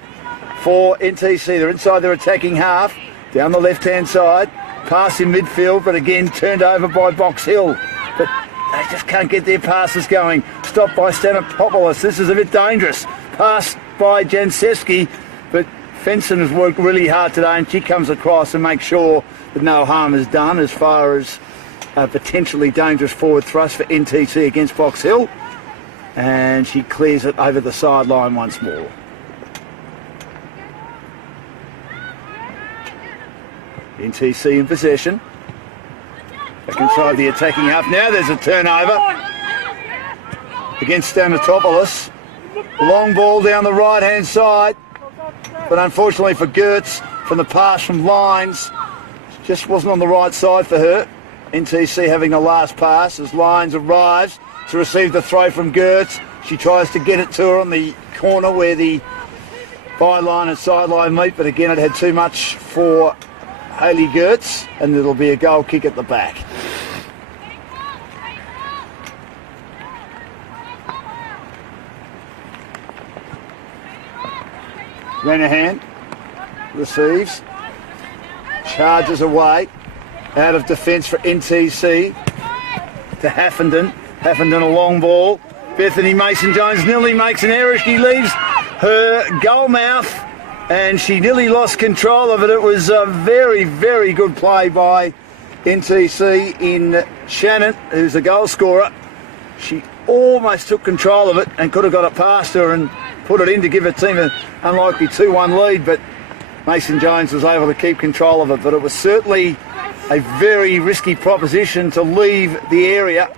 for NTC. They're inside their attacking half. Down the left-hand side, pass in midfield, but again turned over by Box Hill. But they just can't get their passes going. Stopped by Stanopoulos. This is a bit dangerous. Pass by Jansewski, but Fenson has worked really hard today, and she comes across and makes sure that no harm is done as far as a potentially dangerous forward thrust for NTC against Box Hill. And she clears it over the sideline once more. NTC in possession. Back inside the attacking half. Now there's a turnover against Stanopoulos. Long ball down the right-hand side. But unfortunately for Gertz, from the pass from Lines, just wasn't on the right side for her. NTC having the last pass as Lines arrives to receive the throw from Gertz. She tries to get it to her on the corner where the byline and sideline meet, but again it had too much for Hayley Gertz, and it'll be a goal kick at the back. Renahan receives, charges away, out of defence for NTC to Haffenden. Haffenden a long ball. Bethany Mason-Jones nearly makes an error. She leaves her goal mouth and she nearly lost control of it. It was a very, very good play by NTC in Shannon, who's a goal scorer. She almost took control of it and could have got it past her and put it in to give her team an unlikely 2-1 lead, but Mason-Jones was able to keep control of it. But it was certainly a very risky proposition to leave the area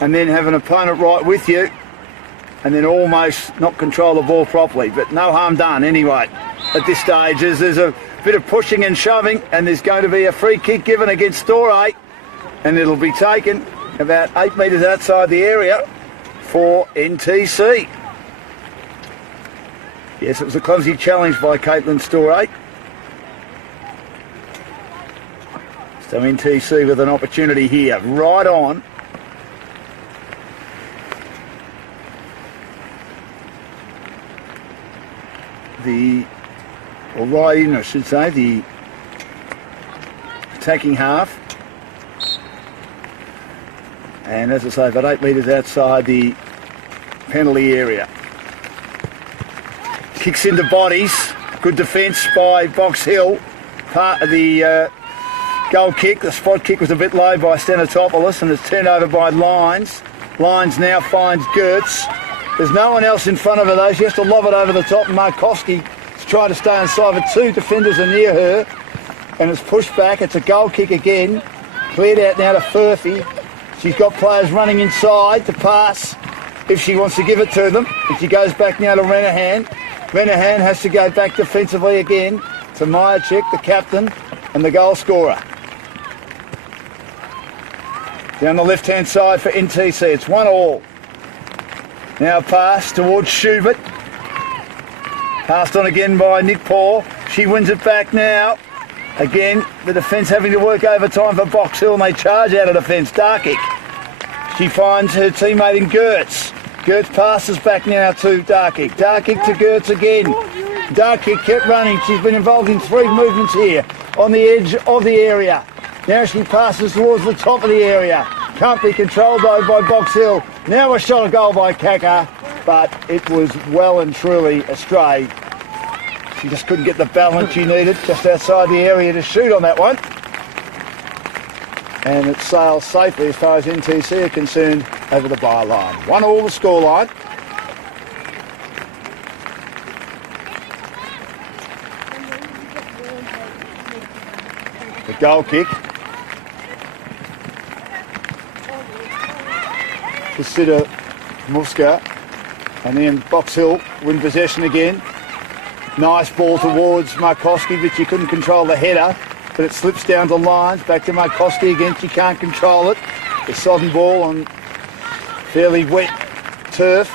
and then have an opponent right with you and then almost not control the ball properly. But no harm done anyway at this stage, as there's a bit of pushing and shoving, and there's going to be a free kick given against Storey, and it'll be taken about 8 metres outside the area for NTC. Yes, it was a clumsy challenge by Caitlin Storey. So NTC with an opportunity here, right on. Right in, I should say, the attacking half. And as I say, about 8 metres outside the penalty area. Kicks into bodies. Good defence by Box Hill. Part of the goal kick, the spot kick was a bit low by Stanopoulos and it's turned over by Lines. Lines now finds Gertz. There's no one else in front of her though. She has to lob it over the top, and Markowski is trying to stay inside, but 2 defenders are near her and it's pushed back. It's a goal kick again. Cleared out now to Furphy. She's got players running inside to pass if she wants to give it to them. And she goes back now to Renahan. Renahan has to go back defensively again to Myercheck, the captain and the goal scorer. Down the left-hand side for NTC, it's 1-1. Now a pass towards Schubert. Passed on again by Nick Paul. She wins it back now. Again, the defence having to work overtime for Box Hill, and they charge out of defence. Darkick. She finds her teammate in Gertz. Gertz passes back now to Darkick. Darkick to Gertz again. Darkick kept running. She's been involved in 3 movements here on the edge of the area. Now she passes towards the top of the area. Can't be controlled though by Box Hill. Now a shot of goal by Kaka, but it was well and truly astray. She just couldn't get the balance she needed just outside the area to shoot on that one. And it sails safely as far as NTC are concerned over the byline. 1-1 the scoreline. The goal kick. Consider Muska, and then Box Hill win possession again. Nice ball towards Markowski, but she couldn't control the header, but it slips down the lines. Back to Markowski again, she can't control it. The sodden ball on fairly wet turf,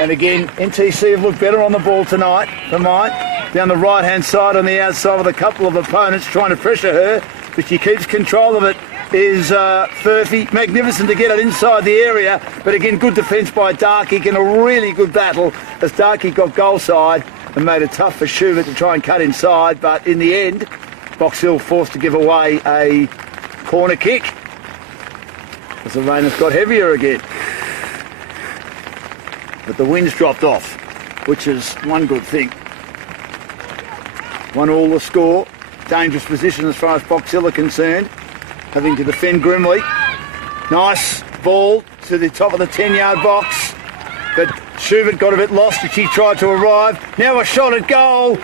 and again NTC have looked better on the ball tonight. Down the right hand side on the outside with a couple of opponents trying to pressure her, but she keeps control of it. Is Furphy. Magnificent to get it inside the area, but again good defence by Darkick and a really good battle as Darkick got goal side and made it tough for Schubert to try and cut inside, but in the end Box Hill forced to give away a corner kick as the rain has got heavier again. But the wind's dropped off, which is one good thing. 1-1 the score. Dangerous position as far as Box Hill are concerned, having to defend grimly. Nice ball to the top of the 10-yard box, but Schubert got a bit lost as she tried to arrive. Now a shot at goal,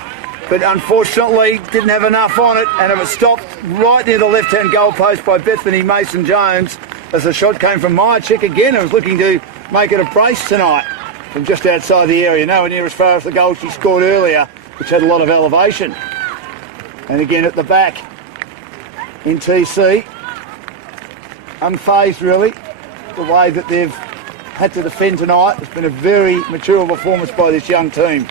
but unfortunately didn't have enough on it, and it was stopped right near the left-hand goal post by Bethany Mason-Jones as the shot came from Myerchick again, who was looking to make it a brace tonight from just outside the area, nowhere near as far as the goal she scored earlier, which had a lot of elevation. And again at the back, NTC, unfazed really, the way that they've had to defend tonight. It's been a very mature performance by this young team,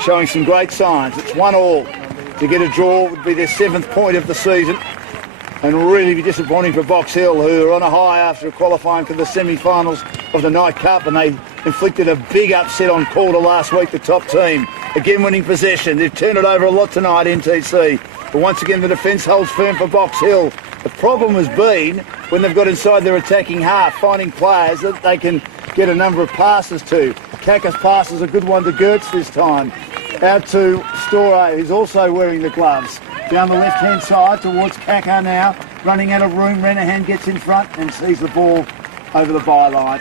showing some great signs. It's 1-1. To get a draw would be their 7th point of the season, and really be disappointing for Box Hill, who are on a high after qualifying for the semi-finals of the Night Cup, and they inflicted a big upset on Calder last week, the top team. Again winning possession. They've turned it over a lot tonight, NTC. But once again the defence holds firm for Box Hill. The problem has been when they've got inside their attacking half, finding players that they can get a number of passes to. Kaka's pass is a good one to Gertz this time. Out to Storey, who's also wearing the gloves. Down the left-hand side towards Kaka now. Running out of room, Renahan gets in front and sees the ball over the byline.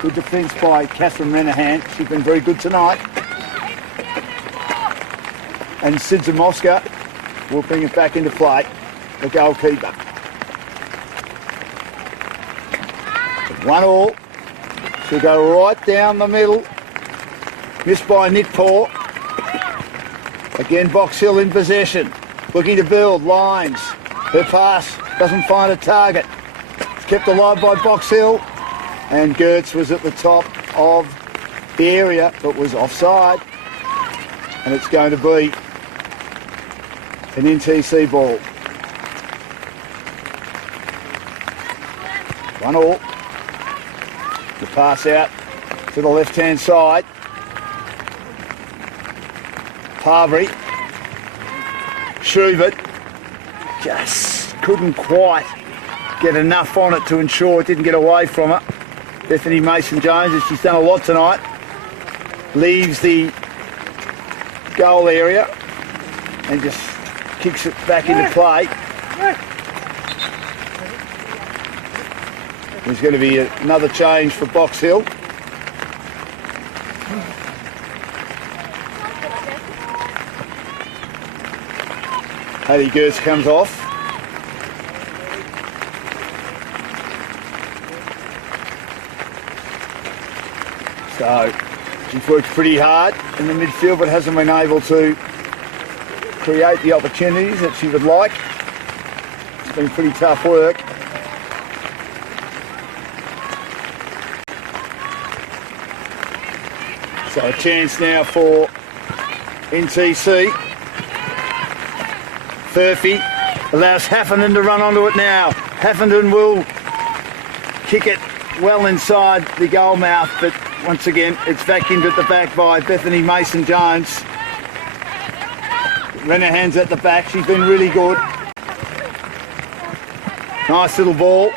Good defence by Catherine Renahan. She's been very good tonight. And Sidzamoska will bring it back into play, the goalkeeper. 1-1. She'll go right down the middle. Missed by Nick Paul. Again, Box Hill in possession. Looking to build lines. Her pass doesn't find a target. It's kept alive by Box Hill. And Gertz was at the top of the area, but was offside. And it's going to be an NTC ball. 1-1. The pass out to the left-hand side. Parvery. Schubert just couldn't quite get enough on it to ensure it didn't get away from her. Bethany Mason-Jones, as she's done a lot tonight, leaves the goal area and just kicks it back into play. There's going to be another change for Box Hill. Hayley Gertz comes off. So she's worked pretty hard in the midfield, but hasn't been able to create the opportunities that she would like. It's been pretty tough work. So a chance now for NTC. Furphy allows Haffenden to run onto it now. Haffenden will kick it well inside the goal mouth, but once again it's vacuumed at the back by Bethany Mason-Jones. Renahan's at the back, she's been really good. Nice little ball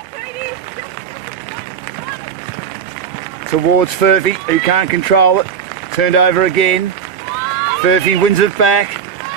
towards Furphy, who can't control it. Turned over again. Furphy wins it back.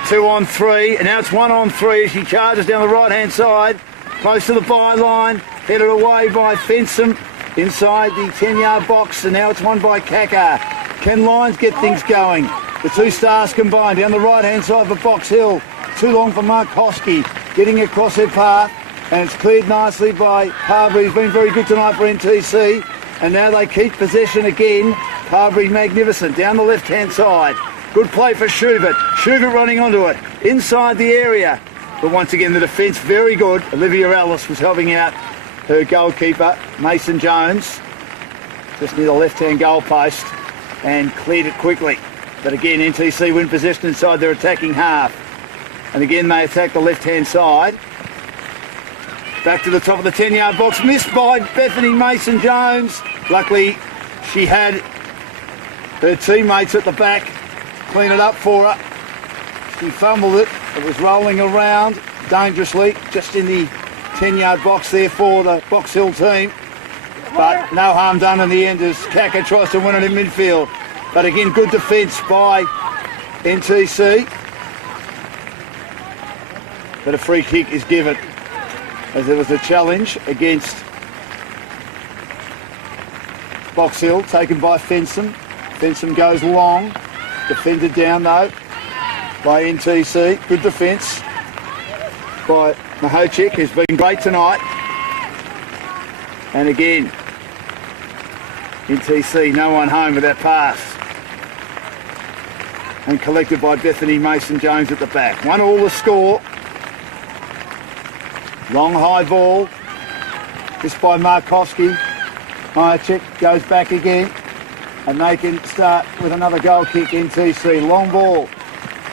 2 on 3, and now it's 1 on 3 as she charges down the right-hand side, close to the byline, headed away by Fensom inside the 10-yard box, and now it's won by Kaka. Can Lyons get things going? The two stars combined down the right-hand side for Box Hill. Too long for Mark Hosky, getting across her path, and it's cleared nicely by Carberry, who's been very good tonight for NTC, and now they keep possession again. Carberry magnificent down the left-hand side. Good play for Schubert. Schubert running onto it inside the area. But once again, the defence very good. Olivia Ellis was helping out her goalkeeper, Mason-Jones, just near the left-hand goal post, and cleared it quickly. But again, NTC win possession inside their attacking half. And again, they attack the left-hand side. Back to the top of the 10-yard box. Missed by Bethany Mason-Jones. Luckily, she had her teammates at the back clean it up for her. She fumbled it. It was rolling around dangerously just in the 10-yard box there for the Box Hill team. But no harm done in the end as Kaka tries to win it in midfield. But again, good defence by NTC. But a free kick is given as there was a challenge against Box Hill taken by Fensom. Fensom goes long. Defended down though by NTC. Good defence by Mahocic, who's been great tonight. And again, NTC, no one home with that pass. And collected by Bethany Mason-Jones at the back. 1-1 the score. Long high ball. This by Markowski. Mahocic goes back again. And they can start with another goal kick, NTC. Long ball.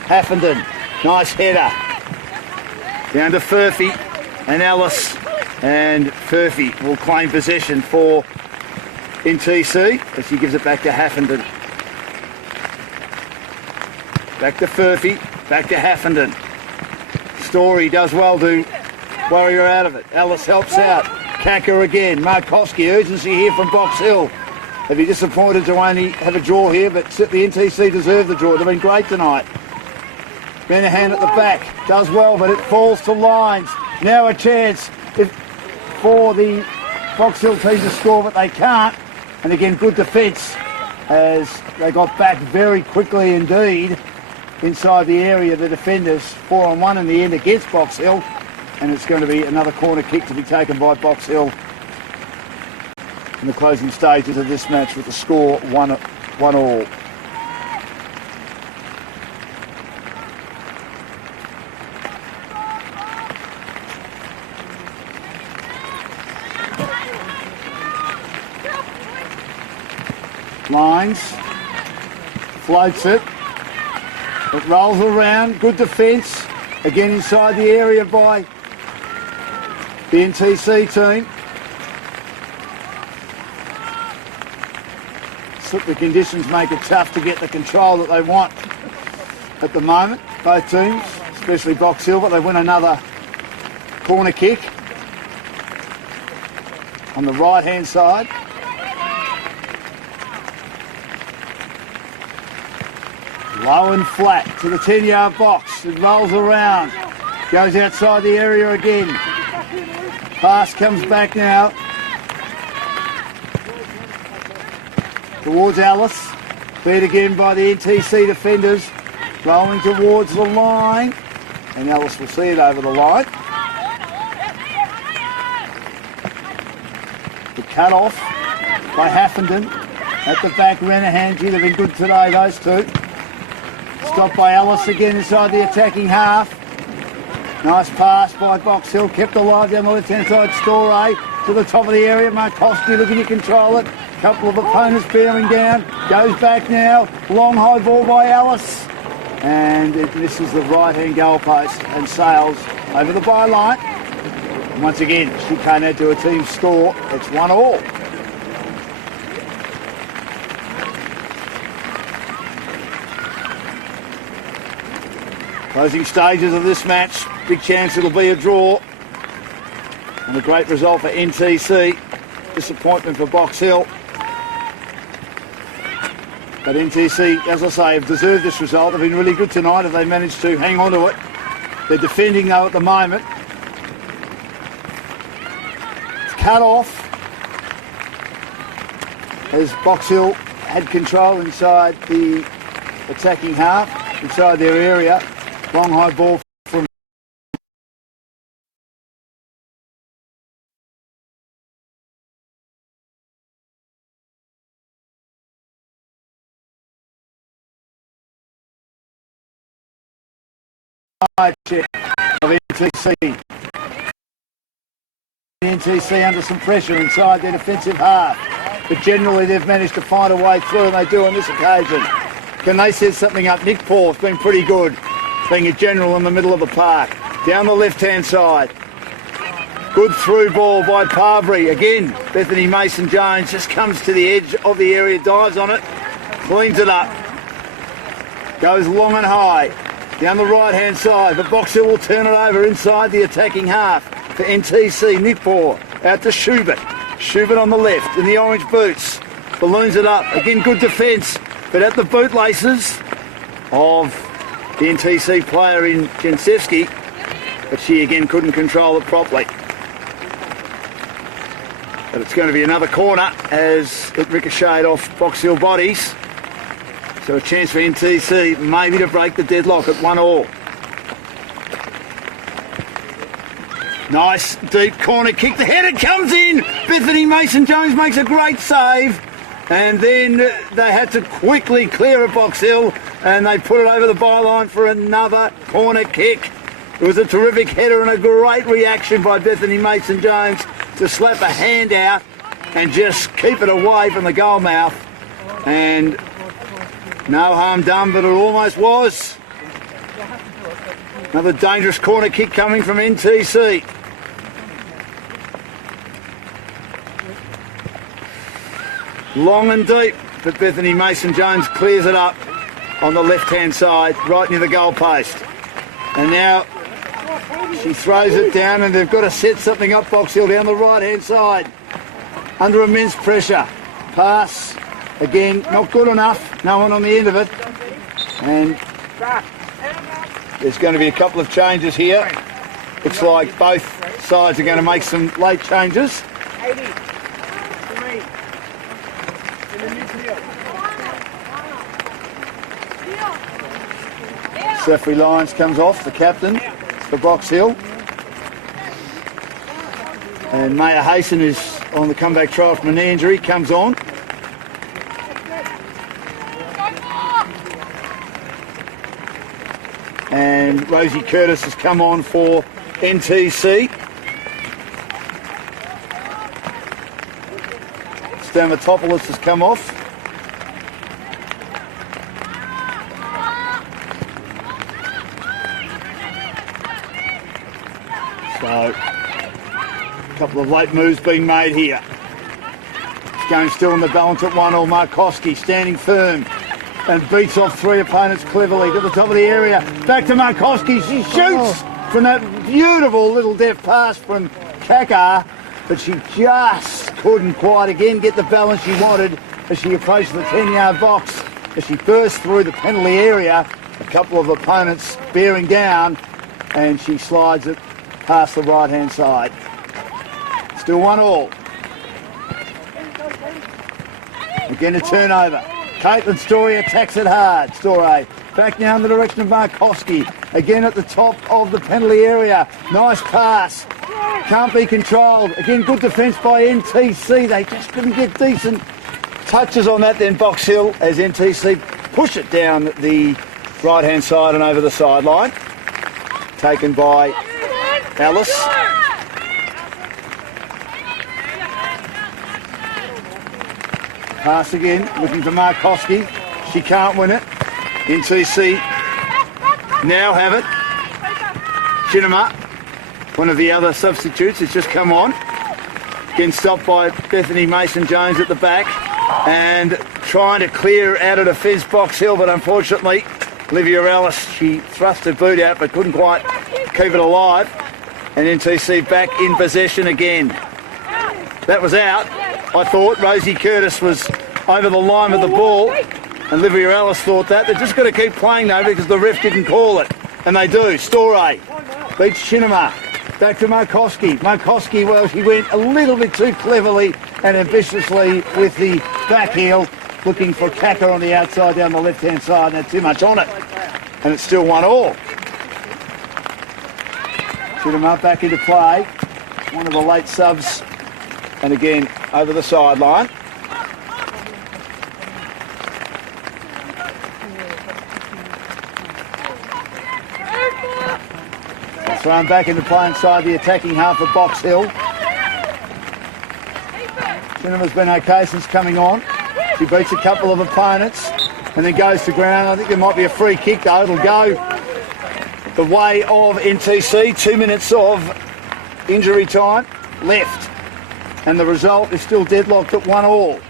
Haffenden. Nice header. Down to Furphy and Ellis. And Furphy will claim possession for NTC as he gives it back to Haffenden. Back to Furphy. Back to Haffenden. Story does well to worry her out of it. Ellis helps out. Kaka again. Markowski. Urgency here from Box Hill. They'd be disappointed to only have a draw here, but the NTC deserve the draw. They've been great tonight. Renahan at the back. Does well, but it falls to Lyons. Now a chance for the Box Hill team to score, but they can't. And again, good defence as they got back very quickly indeed inside the area. The defenders 4-on-1 in the end against Box Hill. And it's going to be another corner kick to be taken by Box Hill in the closing stages of this match with the score 1-1. Lines, floats it, it rolls around, good defence, again inside the area by the NTC team. The conditions make it tough to get the control that they want at the moment, both teams, especially Box Hill, but they win another corner kick on the right hand side. Low and flat to the 10-yard box. It rolls around, goes outside the area again. Pass comes back now towards Alice. Beat again by the NTC defenders. Rolling towards the line. And Alice will see it over the line. The cut off by Haffenden. At the back, Renahan. They've been good today, those two. Stopped by Alice again inside the attacking half. Nice pass by Box Hill. Kept alive down the left-hand side. Storey to the top of the area. Markowski looking to control it. couple of opponents bearing down. Goes back now. Long high ball by Alice. And it misses the right-hand goalpost and sails over the byline. And once again, she can't add to a team score. It's 1-all. Closing stages of this match. Big chance it'll be a draw. And a great result for NTC. Disappointment for Box Hill. But NTC, as I say, have deserved this result. They've been really good tonight and they managed to hang on to it. They're defending though at the moment. It's cut off as Box Hill had control inside the attacking half, inside their area. Long high ball from check of NTC. NTC under some pressure inside their defensive half. But generally they've managed to find a way through, and they do on this occasion. Can they set something up? Nick Paul's been pretty good, being a general in the middle of the park. Down the left-hand side. Good through ball by Parbury. Again, Bethany Mason-Jones just comes to the edge of the area, dives on it, cleans it up. Goes long and high. Down the right-hand side, but Box Hill will turn it over inside the attacking half for NTC. Nipor out to Schubert. Schubert on the left in the orange boots. Balloons it up. Again, good defence, but at the bootlaces of the NTC player in Jensevsky, but she again couldn't control it properly. But it's going to be another corner as it ricocheted off Box Hill bodies. So a chance for NTC maybe to break the deadlock at 1-all. Nice deep corner kick. The header comes in. Bethany Mason-Jones makes a great save. And then they had to quickly clear at Box Hill and they put it over the byline for another corner kick. It was a terrific header and a great reaction by Bethany Mason-Jones to slap a hand out and just keep it away from the goal mouth. And no harm done, but it almost was. Another dangerous corner kick coming from NTC. Long and deep, but Bethany Mason-Jones clears it up on the left-hand side, right near the goal post. And now she throws it down and they've got to set something up, Box Hill, down the right-hand side. Under immense pressure. Pass. Again, not good enough. No one on the end of it. And there's going to be a couple of changes here. Looks like both sides are going to make some late changes. Sefri Lyons comes off, the captain for Box Hill. And Maya Hasten is on the comeback trial from a knee injury, comes on. And Rosie Curtis has come on for NTC. Stamatopoulos has come off. So, a couple of late moves being made here. It's going still in the balance at 1-all. Markowski standing firm and beats off three opponents cleverly to the top of the area. Back to Markowski. She shoots from that beautiful little deft pass from Kakar, but she just couldn't quite again get the balance she wanted as she approached the 10-yard box. As she burst through the penalty area, a couple of opponents bearing down, and she slides it past the right-hand side. Still 1-all. Again a turnover. Caitlin Story attacks it hard. Story back now in the direction of Markowski. Again at the top of the penalty area. Nice pass. Can't be controlled. Again, good defence by NTC. They just couldn't get decent touches on that then, Box Hill, as NTC push it down the right-hand side and over the sideline. Taken by Alice. Pass again, looking for Markowski. She can't win it. NTC now have it. Chinema, one of the other substitutes, has just come on. Again stopped by Bethany Mason-Jones at the back and trying to clear out of the fence Box Hill, but unfortunately Olivia Ellis, she thrust her boot out but couldn't quite keep it alive. And NTC back in possession again. That was out. I thought Rosie Curtis was over the line with the ball, and Olivia Ellis thought that. They're just got to keep playing though because the ref didn't call it. And they do. Storey beats Chinema. Back to Markowski. Markowski, well, she went a little bit too cleverly and ambitiously with the back heel, looking for Kaka on the outside down the left-hand side, and had too much on it. And it's still 1-1. Chinema back into play. One of the late subs. And again, over the sideline. Thrown back into play inside the attacking half of Box Hill. Cinema's been okay since coming on. She beats a couple of opponents and then goes to ground. I think there might be a free kick though. It'll go the way of NTC. 2 minutes of injury time left. And the result is still deadlocked at 1-1.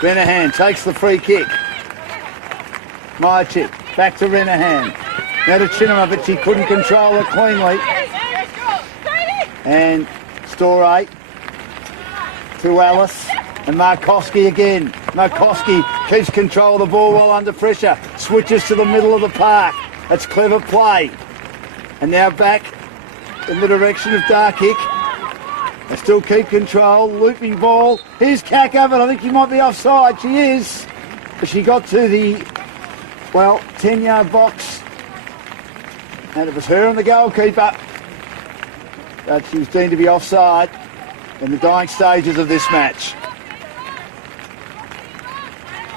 Renahan takes the free kick. Mychik back to Renahan. Now to Chinema, but she couldn't control it cleanly. And Storey to Alice. And Markowski again. Markowski keeps control of the ball while under pressure. Switches to the middle of the park. That's clever play. And now back in the direction of Darkick. They still keep control. Looping ball. Here's Kaka, but I think he might be offside. She is. But she got to the, 10-yard box. And it was her and the goalkeeper. But she was deemed to be offside in the dying stages of this match.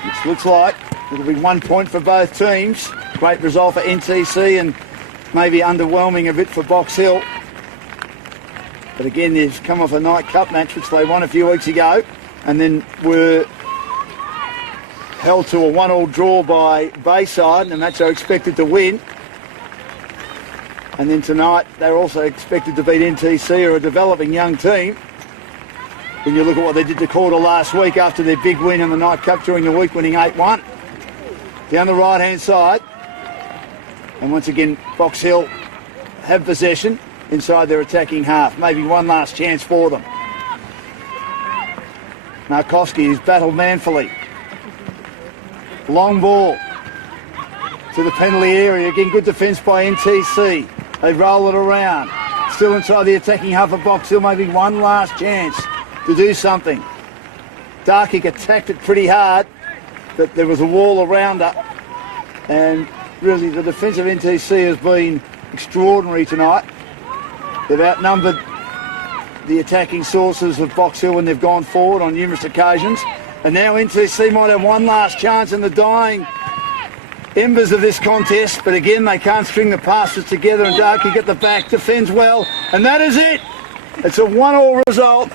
Which looks like it'll be 1 point for both teams. Great result for NTC and maybe underwhelming a bit for Box Hill. But again, they've come off a night cup match which they won a few weeks ago and then were held to a 1-1 draw by Bayside, and a match they were expected to win. And then tonight they're also expected to beat NTC, who are a developing young team. When you look at what they did to Calder last week after their big win in the night cup during the week, winning 8-1. Down the right hand side. And once again, Box Hill have possession inside their attacking half. Maybe one last chance for them. Markowski is battled manfully. Long ball to the penalty area. Again, good defence by NTC. They roll it around. Still inside the attacking half of Box Hill. Maybe one last chance to do something. Darkick attacked it pretty hard, but there was a wall around her. And really, the defence of NTC has been extraordinary tonight. They've outnumbered the attacking sources of Box Hill when they've gone forward on numerous occasions. And now NTC might have one last chance in the dying embers of this contest, but again they can't string the passes together, and Darkick at the back defends well, and that is it. It's a 1-1 result,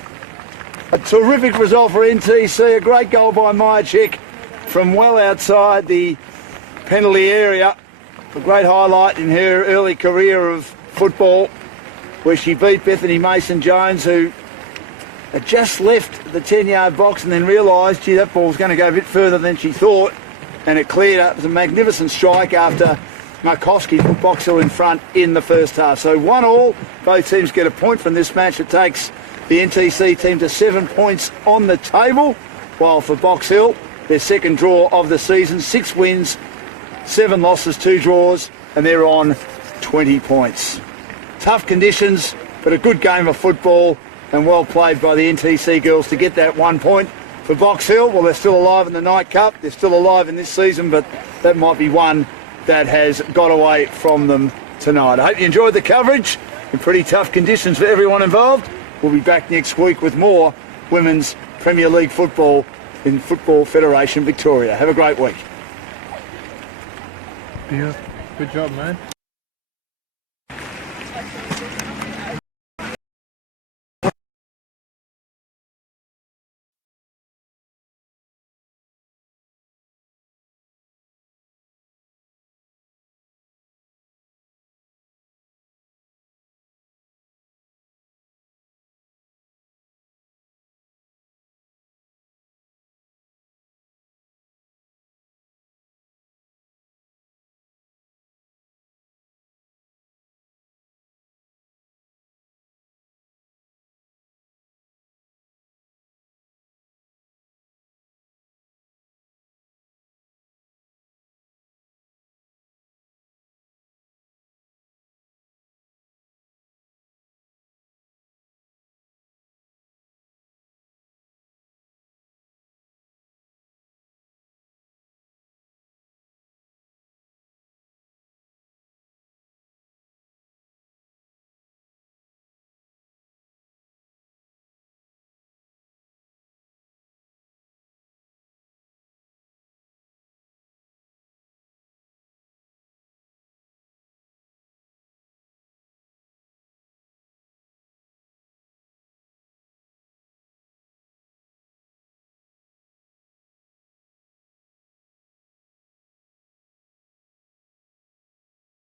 a terrific result for NTC. A great goal by Mychik from well outside the penalty area. A great highlight in her early career of football, where she beat Bethany Mason-Jones, who had just left the 10-yard box and then realised, gee, that ball's going to go a bit further than she thought. And it cleared up. It was a magnificent strike after Markowski put Box Hill in front in the first half. So 1-1, both teams get a point from this match. It takes the NTC team to 7 points on the table, while for Box Hill, their second draw of the season, 6 wins, 7 losses, 2 draws, and they're on 20 points. Tough conditions, but a good game of football, and well played by the NTC girls to get that 1 point. For Box Hill, well, they're still alive in the Night Cup. They're still alive in this season, but that might be one that has got away from them tonight. I hope you enjoyed the coverage in pretty tough conditions for everyone involved. We'll be back next week with more Women's Premier League football in Football Federation Victoria. Have a great week. Yeah, good job, man.